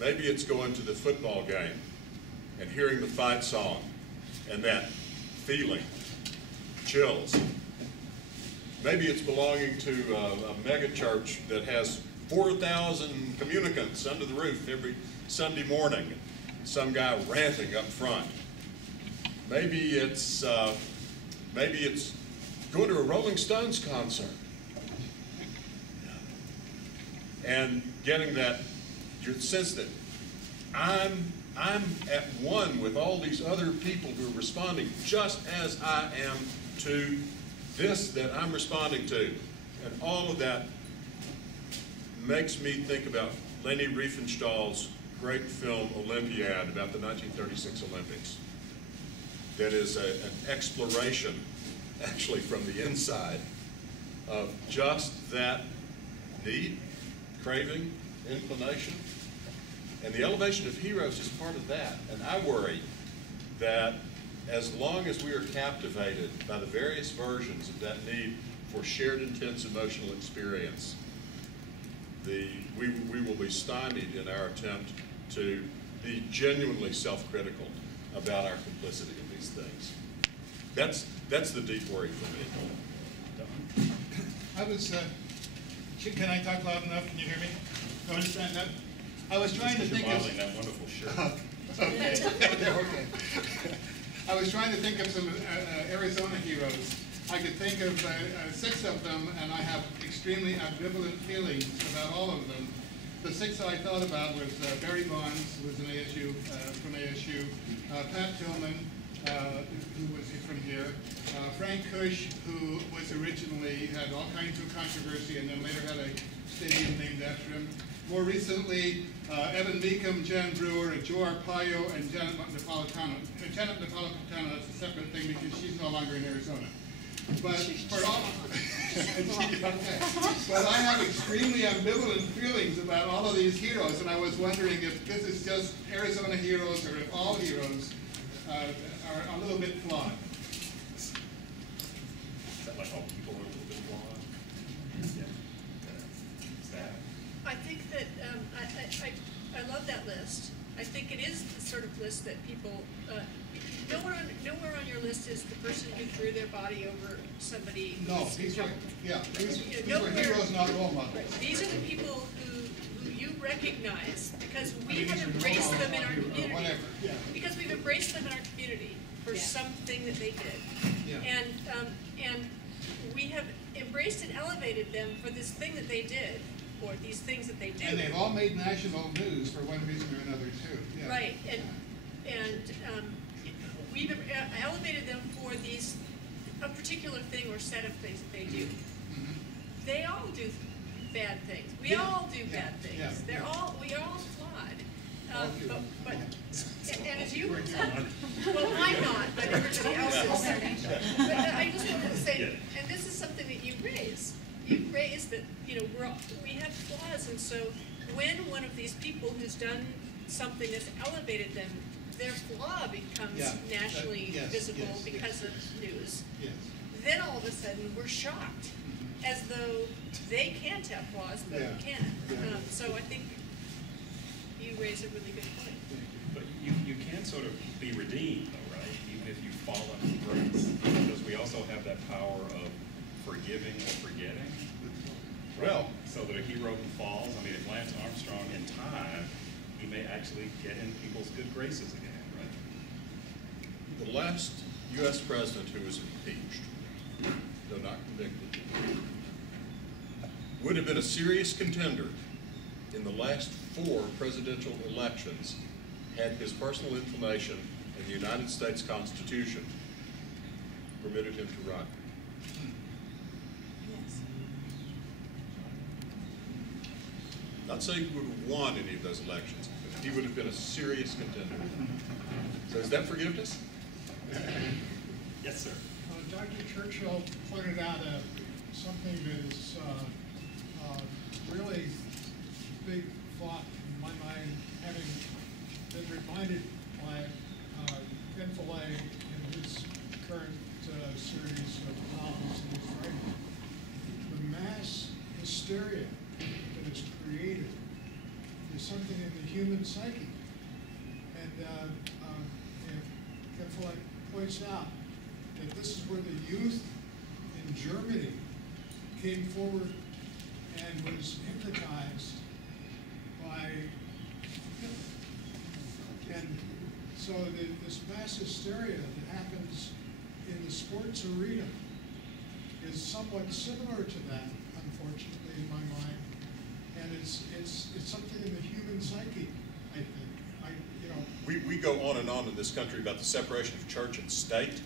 Maybe it's going to the football game and hearing the fight song and that feeling, chills. Maybe it's belonging to a mega church that has 4,000 communicants under the roof every Sunday morning. Some guy ranting up front. Maybe it's going to a Rolling Stones concert and getting that sense that I'm at one with all these other people who are responding just as I am to this that I'm responding to. And all of that makes me think about Leni Riefenstahl's great film Olympiad about the 1936 Olympics. That is an exploration, actually from the inside, of just that need, craving, inclination. And the elevation of heroes is part of that. And I worry that as long as we are captivated by the various versions of that need for shared intense emotional experience, we will be stymied in our attempt to be genuinely self-critical about our complicity in these things. That's the deep worry for me. Can I talk loud enough? Can you hear me? Do you understand that? I was trying to think of that wonderful shirt. okay. I was trying to think of some Arizona heroes. I could think of 6 of them, and I have extremely ambivalent feelings about all of them. The 6 that I thought about was Barry Bonds, who was an ASU, from ASU, Pat Tillman, who was from here, Frank Kush, who was originally, had all kinds of controversy and then later had a stadium named after him. More recently, Evan Meekum, Jan Brewer, Joe Arpaio, and Janet Napolitano. Janet Napolitano, that's a separate thing because she's no longer in Arizona. But for all, but I have extremely ambivalent feelings about all of these heroes, and I was wondering if this is just Arizona heroes or if all heroes are a little bit flawed. Is that like all people are a little bit flawed? Yeah. that I love that list. I think it is the sort of list that people, nowhere on your list is the person who threw their body over somebody. No, these were heroes, not role models. These are the people who you recognize because we have embraced them in our community. Whatever, yeah. Because we've embraced them in our community for something that they did. Yeah. And we have embraced and elevated them for this thing that they did, or these things that they do. And they've all made national news for one reason or another, too. Yeah. Right, and we've elevated them for a particular thing or set of things that they do. Mm-hmm. They all do bad things. We all do bad things. Yeah. We are all flawed. But and as you were telling, well, I'm not, but everybody else is. But I just wanted to say, and this is something that you raised. You raised that we have flaws, and so when one of these people who's done something that's elevated them, their flaw becomes nationally visible because of news. Yes. Then all of a sudden we're shocked, as though they can't have flaws, but we can. So I think you raise a really good point. But you can sort of be redeemed, though, right? Even if you fall under grace, because we also have that power of forgiving or forgetting. Well, so that a hero who falls, I mean, if Lance Armstrong in time, he may actually get in people's good graces again, right? the last U.S. president who was impeached, though not convicted, would have been a serious contender in the last 4 presidential elections had his personal inclination and the United States Constitution permitted him to run. Yes. Not saying he would have won any of those elections, but he would have been a serious contender. So is that forgiveness? Yes, sir. Dr. Churchill pointed out something that is really big thought in my mind, having been reminded by Ben Follet in his current series of novels in his writing. The mass hysteria that is created is something in the human psyche. And Ben Follet points out that this is where the youth in Germany came forward and was hypnotized by Hitler. And so this mass hysteria that happens in the sports arena is somewhat similar to that, unfortunately, in my mind. And it's something in the human psyche, I think. We go on and on in this country about the separation of church and state.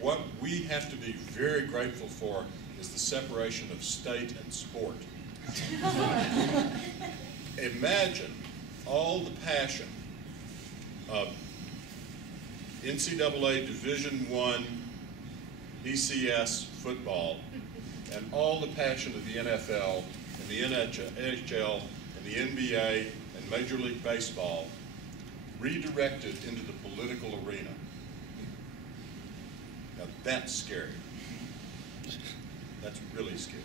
What we have to be very grateful for is the separation of state and sport. Imagine all the passion of NCAA Division I BCS football and all the passion of the NFL and the NHL and the NBA and Major League Baseball redirected into the political arena. Now that's scary. That's really scary.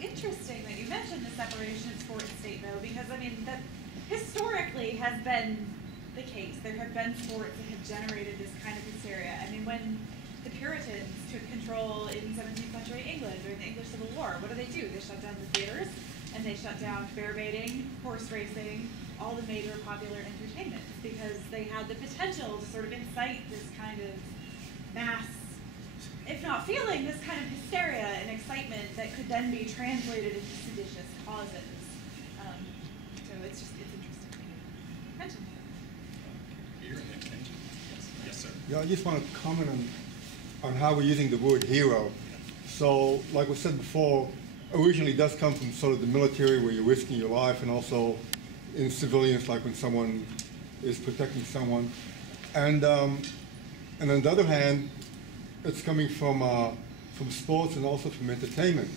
It's interesting that you mentioned the separation of sport and state, though, because, I mean, that historically has been the case. There have been sports that have generated this kind of hysteria. I mean, when the Puritans took control in 17th century England during the English Civil War, what do? They shut down the theaters, and they shut down bear baiting, horse racing, all the major popular entertainment, because they had the potential to sort of incite this kind of mass, if not feeling, this kind of hysteria and excitement that could then be translated into seditious causes. So it's interesting to mention. Yes, sir. Yeah, I just want to comment on how we're using the word hero. So, like we said before, originally it does come from sort of the military where you're risking your life, and also in civilians, like when someone is protecting someone. And on the other hand, it's coming from sports and also from entertainment.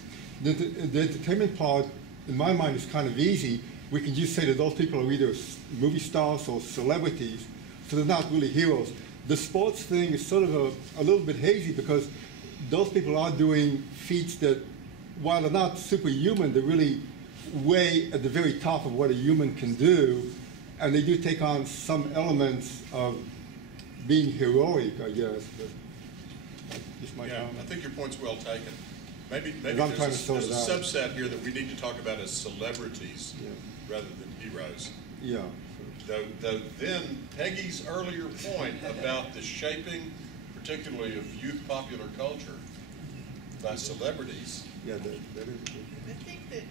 The entertainment part, in my mind, is kind of easy. We can just say that those people are either movie stars or celebrities, so they're not really heroes. The sports thing is sort of a little bit hazy, because those people are doing feats that, while they're not superhuman, they're really way at the very top of what a human can do, and they do take on some elements of being heroic, I guess. But that's just my Yeah, comment. I think your point's well taken. Maybe I'm there's trying to sort a it out. subset here that we need to talk about as celebrities rather than heroes. Yeah. Though then Peggy's earlier point about the shaping, particularly of youth popular culture, by celebrities. Yeah, that is good. I think that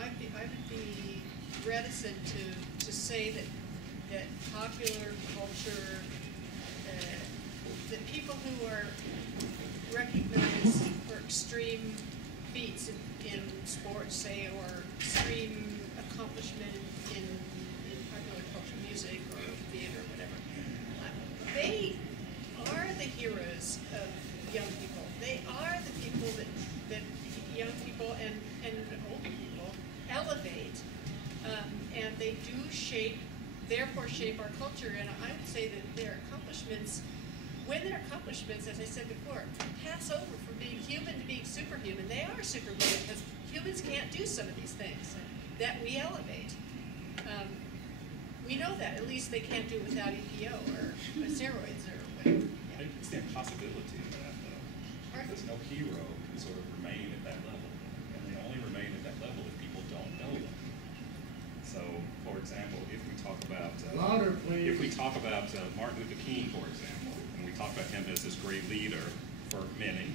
I would be reticent to say that popular culture, that people who are recognized for extreme feats in sports, say, or extreme accomplishment in popular culture, music or theater or whatever, they are the heroes of young people. They are the people that young people and older people elevate, and they do therefore shape our culture. And I would say that their accomplishments, as I said before, pass over from being human to being superhuman. They are superhuman because humans can't do some of these things that we elevate. We know that. At least they can't do it without EPO or steroids or whatever. I think it's the impossibility of that, though. Because no hero can sort of remain at that level. And they only remain at that level if people don't know them. So, for example, if we talk about Louder, please. if we talk about Martin Luther King, for example, and we talk about him as this great leader for many,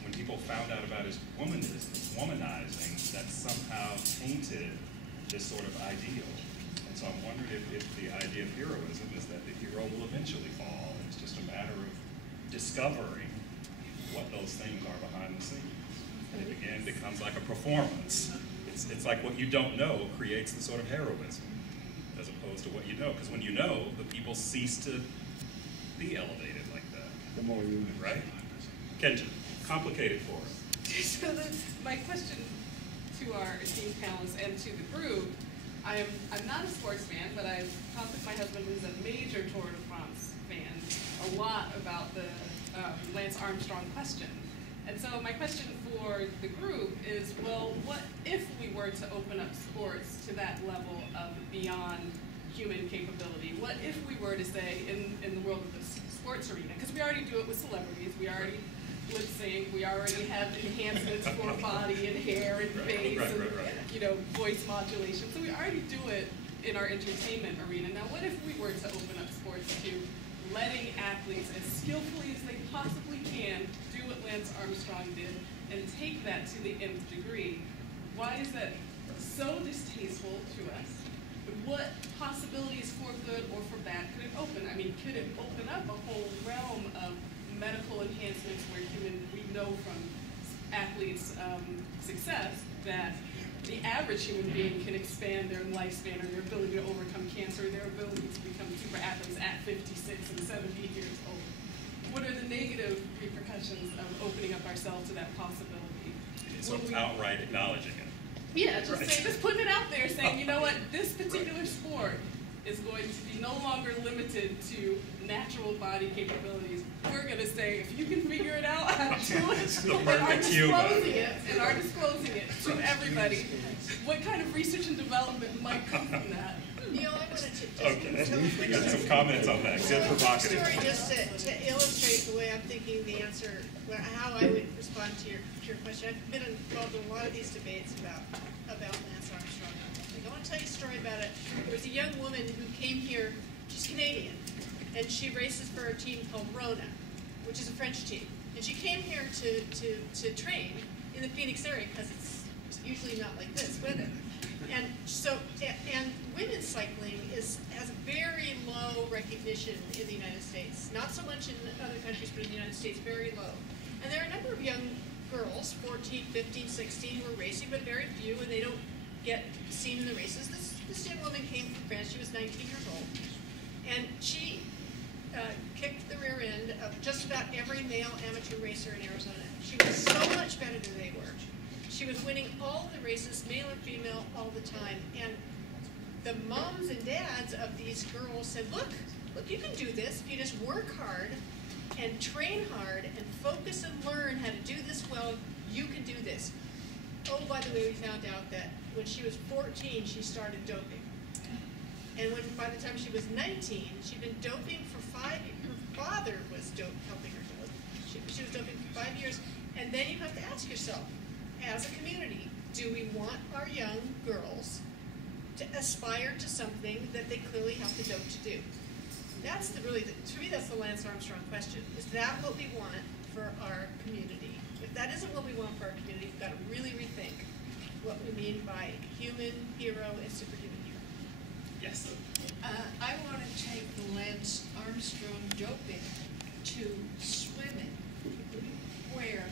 when people found out about his womanizing, that somehow tainted this sort of ideal. And so I'm wondering if the idea of heroism is that the hero will eventually fall. It's just a matter of discovering what those things are behind the scenes. And it again becomes like a performance. It's like what you don't know creates the sort of heroism, as opposed to what you know. Because when you know, the people cease to be elevated like that. The more human. Right? Kenji, complicate it for us. So my question to our esteemed panelists and to the group, I'm not a sports fan, but I've talked with my husband, who's a major Tour de France fan, a lot about the Lance Armstrong question. And so my question for the group is, well, what if we were to open up sports to that level of beyond human capability? What if we were to say, in the world of the sports arena, because we already do it with celebrities, we already lip sync, we already have enhancements for body and hair and face and voice modulation. So we already do it in our entertainment arena. Now what if we were to open up sports to letting athletes, as skillfully as they possibly can, do what Lance Armstrong did and take that to the nth degree? Why is that so distasteful to us? What possibilities for good or for bad could it open? I mean, could it open up a whole realm of medical enhancements where we know from athletes' success that the average human being can expand their lifespan or their ability to overcome cancer, their ability to become super athletes at 56 and 70 years old? What are the negative repercussions of opening up ourselves to that possibility? So outright acknowledging it. Yeah, just putting it out there, saying, you know what, this particular sport is going to be no longer limited to natural body capabilities. We're going to say, if you can figure it out how to do it, and are disclosing it to everybody, what kind of research and development might come from that? Neil, I wanted to we got some comments on that. Good provocative. Story just to illustrate the way I'm thinking the answer, how I would respond to your question. I've been involved in a lot of these debates about Lance Armstrong. I want to tell you a story about it. There was a young woman who came here. She's Canadian, and she races for a team called Rona, which is a French team. And she came here to train in the Phoenix area because it's usually not like this weather. And women's cycling has a very low recognition in the United States. Not so much in other countries, but in the United States, very low. And there are a number of young girls, 14, 15, 16, who are racing, but very few, and they don't get seen in the races. This young woman came from France. She was 19 years old. And she kicked the rear end of just about every male amateur racer in Arizona. She was so much better than they were. She was winning all the races, male or female, all the time. And the moms and dads of these girls said, look, you can do this if you just work hard and train hard and focus and learn how to do this well. You can do this. oh, by the way, we found out that when she was 14, she started doping. And when, by the time she was 19, she'd been doping for 5 years. Her father was helping her dope. She was doping for 5 years. And then you have to ask yourself, as a community, do we want our young girls to aspire to something that they clearly have to dope to do? That's to me, that's the Lance Armstrong question. Is that what we want for our community? If that isn't what we want for our community, we've got to really rethink what we mean by human hero and superhuman hero. Yes. I want to take the Lance Armstrong doping to swimming, where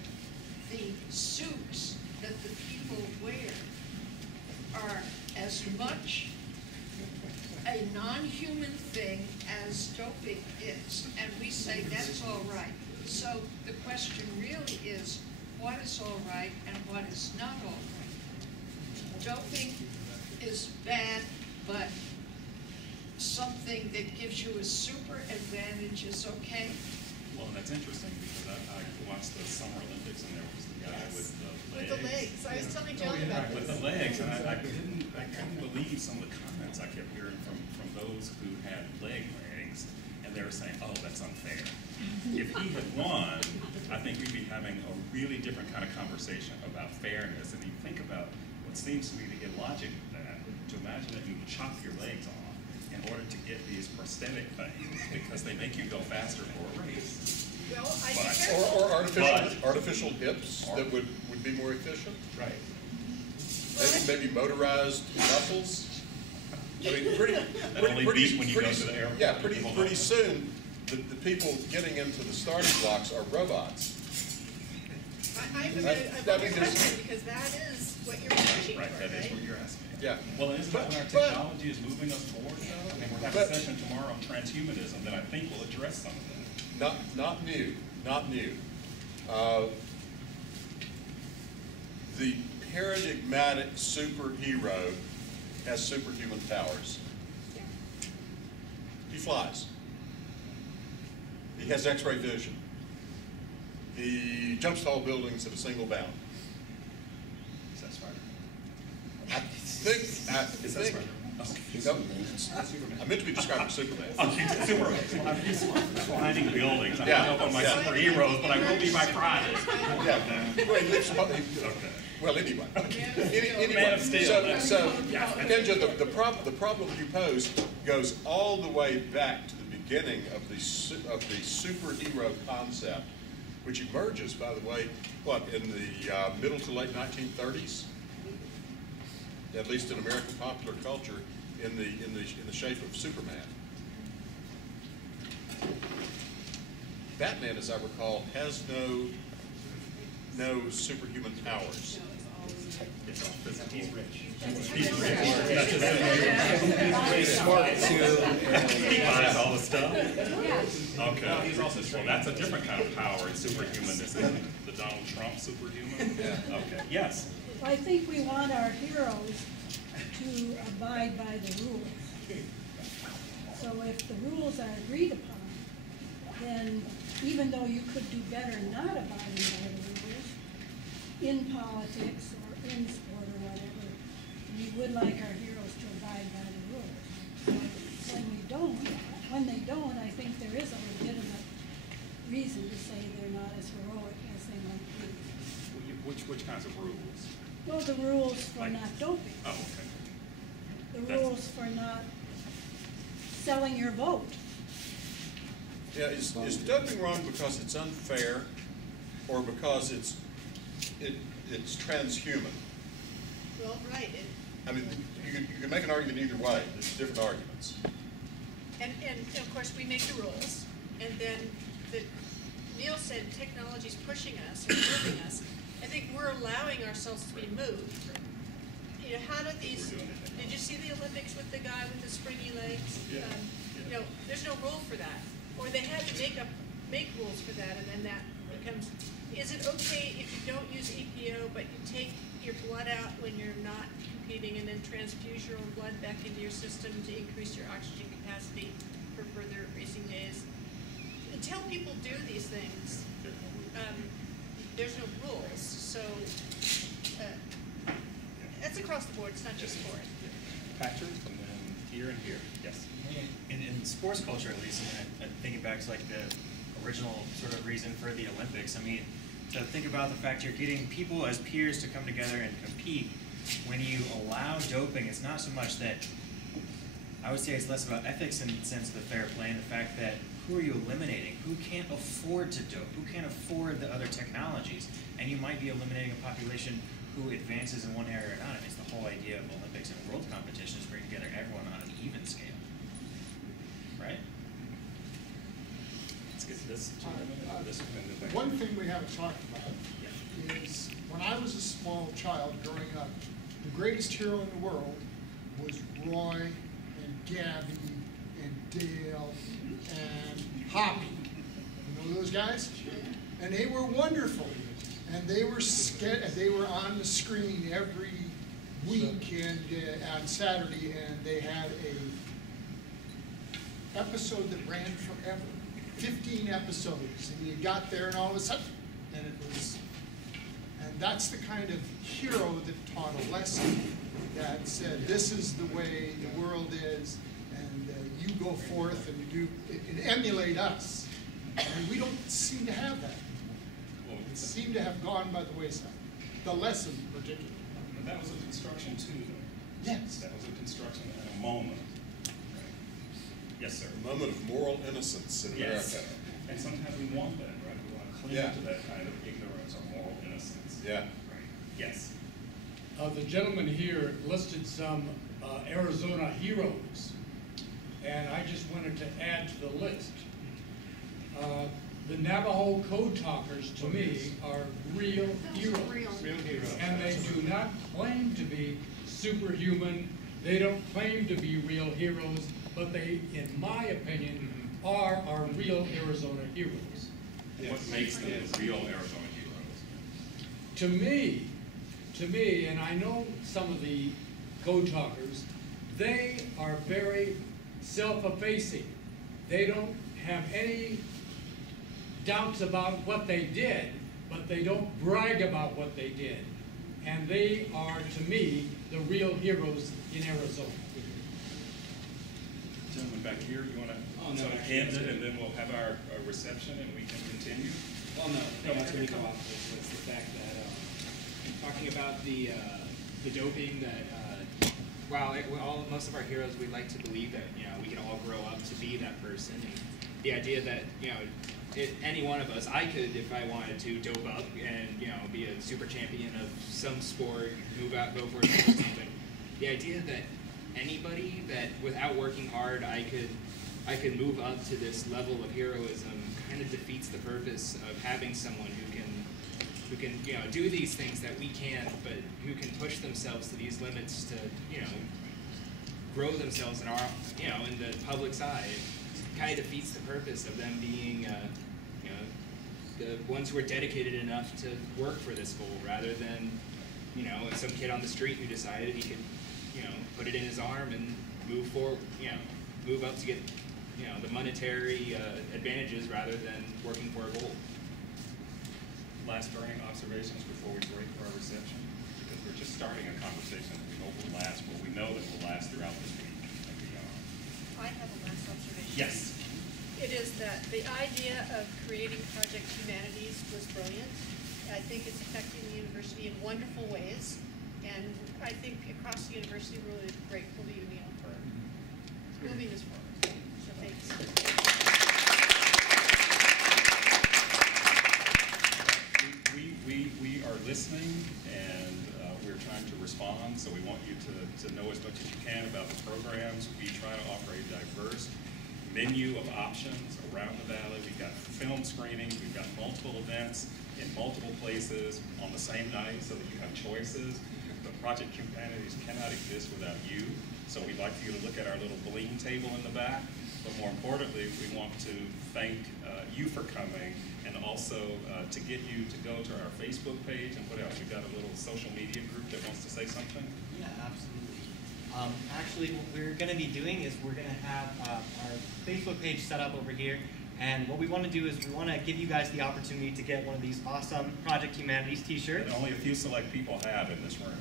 the suits that the people wear are as much a non-human thing as doping is, and we say that's all right. So the question really is, what is all right and what is not all right? Doping is bad, but something that gives you a super advantage is okay? Well, that's interesting because I watched the Summer Olympics and there was the guy with the legs. With the legs. I was telling John about With this. the legs, and I couldn't believe some of the comments I kept hearing from those who had legs, and they were saying, "Oh, that's unfair." If he had won, I think we'd be having a really different kind of conversation about fairness. And you think about what seems to me the illogic of that, to imagine that you chop your legs off in order to get these prosthetic things because they make you go faster for a race. Well, Or artificial hips that would be more efficient. Right. Maybe motorized muscles. I mean, pretty soon, the people getting into the starting blocks are robots. I have a question because that is what you're pushing Right, for, that is right? what you're asking. Yeah. Well, isn't that when our technology is moving us forward, though? I mean, we're having a session tomorrow on transhumanism that I think will address some of that. Not new. The paradigmatic superhero has superhuman powers. He flies. He has X-ray vision. He jumps tall buildings at a single bound. Is that Spider? Is that Spider? No, I meant to be describing Superman. Superman. I'm climbing buildings. I'm not up on my superheroes, but I will be by Friday. Well, anyway. Man of Steel. So Kenja, the problem you pose goes all the way back to the beginning of the superhero concept, which emerges, by the way, in the middle to late 1930s, at least in American popular culture, in the shape of Superman. Batman, as I recall, has no superhuman powers. He's rich. He's rich. He's smart too. He buys all the stuff. Okay. He's also well, that's a different kind of power in superhuman. This isn't the Donald Trump superhuman. Yeah. Okay. Yes. I think we want our heroes to abide by the rules. So if the rules are agreed upon, then even though you could do better not abiding by the rules, in politics or in sport or whatever, we would like our heroes to abide by the rules. When they don't, I think there is a legitimate reason to say they're not as heroic as they might be. Which kinds of rules? Well, the rules for not doping. Oh, okay. The rules for not selling your vote. Yeah, is doping wrong because it's unfair, or because it's transhuman? Well, right. I mean, you can make an argument either way. There's different arguments. And of course, we make the rules, and then Neil said technology's pushing us or moving us. I think we're allowing ourselves to be moved. You know, how do these? Did you see the Olympics with the guy with the springy legs? Yeah. You know, there's no rule for that, or they had to make rules for that, and then that becomes. Is it okay if you don't use EPO, but you take your blood out when you're not competing, and then transfuse your own blood back into your system to increase your oxygen capacity for further racing days? Until people do these things, there's no rules. So that's across the board, it's not just sport. Patrick, and then here and here. Yes. In sports culture, at least, and thinking back to like the original sort of reason for the Olympics, I mean, to think about the fact you're getting people as peers to come together and compete. When you allow doping, it's not so much that, I would say it's less about ethics in the sense of the fair play and the fact that who are you eliminating? Who can't afford to dope? Who can't afford the other technologies? And you might be eliminating a population who advances in one area or not. I mean, it's the whole idea of Olympics and world competitions, bringing together everyone on an even scale. Right? Let's get this. One thing we haven't talked about is when I was a small child growing up, the greatest hero in the world was Roy and Gabby and Dale and Hoppy. You know those guys? And they were wonderful. And they were on the screen every week and on Saturday, and they had a episode that ran forever. 15 episodes, and you got there and all of a sudden, and that's the kind of hero that taught a lesson, that said this is the way the world is, and you go forth and emulate us. And we don't seem to have that. It seemed to have gone by the wayside. The lesson, particularly. But that was a construction too, though. Yes. That was a construction in a moment. Yes, sir. A moment of moral innocence in America. And sometimes we want that, right? We want to cling to that kind of ignorance or moral innocence. Yeah. Right. Yes. The gentleman here listed some Arizona heroes, and I just wanted to add to the list. The Navajo code talkers, to me, are real heroes. Real heroes. And they do not claim to be superhuman. They don't claim to be real heroes, but they, in my opinion, are our real Arizona heroes. Yes. What makes them real Arizona heroes? To me, and I know some of the code talkers, they are very self-effacing. They don't have any doubts about what they did, but they don't brag about what they did. And they are, to me, the real heroes in Arizona. Gentleman back here, you want to no, end it, and then we'll have our reception, and we can continue? Well, no, that's going to come off was the fact that talking about the doping, that most of our heroes, we like to believe that we can all grow up to be that person, and the idea that any one of us, I could, if I wanted to, dope up and be a super champion of some sport, move out, go for it, or something. The idea that anybody that without working hard, I could move up to this level of heroism kind of defeats the purpose of having someone who can do these things that we can't, but who can push themselves to these limits to grow themselves in our in the public's eye. It kind of defeats the purpose of them being the ones who are dedicated enough to work for this goal, rather than some kid on the street who decided he could put it in his arm and move forward, move up to get the monetary advantages rather than working for a goal. Last burning observations before we break for our reception, because we're just starting a conversation that we hope will last, but we know that will last throughout this week and beyond. I have a last observation. Yes. It is that the idea of creating Project Humanities was brilliant. I think it's affecting the university in wonderful ways, and I think across the university we're really grateful to you, Neil, for moving this forward. So thanks. We are listening, and we're trying to respond, so we want you to know as much as you can about the programs. We try to offer a diverse menu of options around the valley. We've got film screenings, we've got multiple events in multiple places on the same night so that you have choices. The Project Humanities cannot exist without you, so we'd like for you to look at our little bling table in the back, but more importantly, we want to thank you for coming, and also to get you to go to our Facebook page, and what else? We've got a little social media group that wants to say something. Yeah, absolutely. Actually, what we're going to be doing is we're going to have our Facebook page set up over here, and what we want to do is we want to give you guys the opportunity to get one of these awesome Project Humanities t-shirts. That only a few select people have in this room.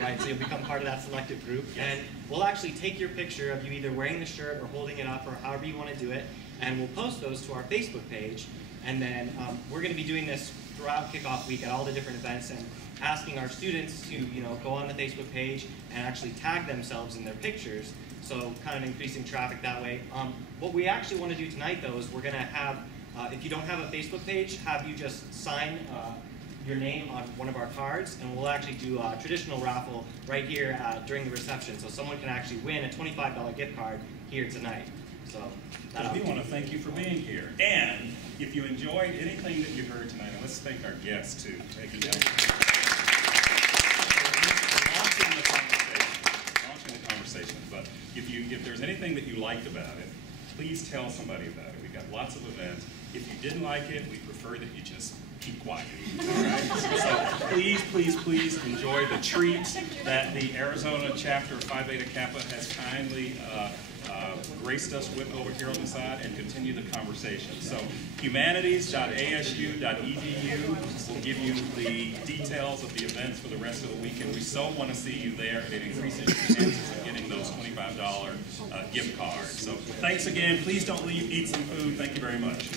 right? So you'll become part of that selected group, and we'll actually take your picture of you either wearing the shirt or holding it up or however you want to do it, and we'll post those to our Facebook page. And then we're going to be doing this throughout Kickoff Week at all the different events, and asking our students to, go on the Facebook page and actually tag themselves in their pictures, so kind of increasing traffic that way. What we actually want to do tonight, though, is we're going to have, if you don't have a Facebook page, have you just sign your name on one of our cards, and we'll actually do a traditional raffle right here during the reception, so someone can actually win a $25 gift card here tonight. So we want to thank you for being here. And if you enjoyed anything that you heard tonight, and let's thank our guests too, Peggy. Launching the conversation. But if there's anything that you liked about it, please tell somebody about it. We've got lots of events. If you didn't like it, we prefer that you just keep quiet. All right? So please, please, please enjoy the treat that the Arizona chapter of Phi Beta Kappa has kindly graced us with over here on the side, and continue the conversation. So humanities.asu.edu will give you the details of the events for the rest of the week, and we so want to see you there, and it increases your chances of getting those $25 gift cards. So thanks again. Please don't leave. Eat some food. Thank you very much.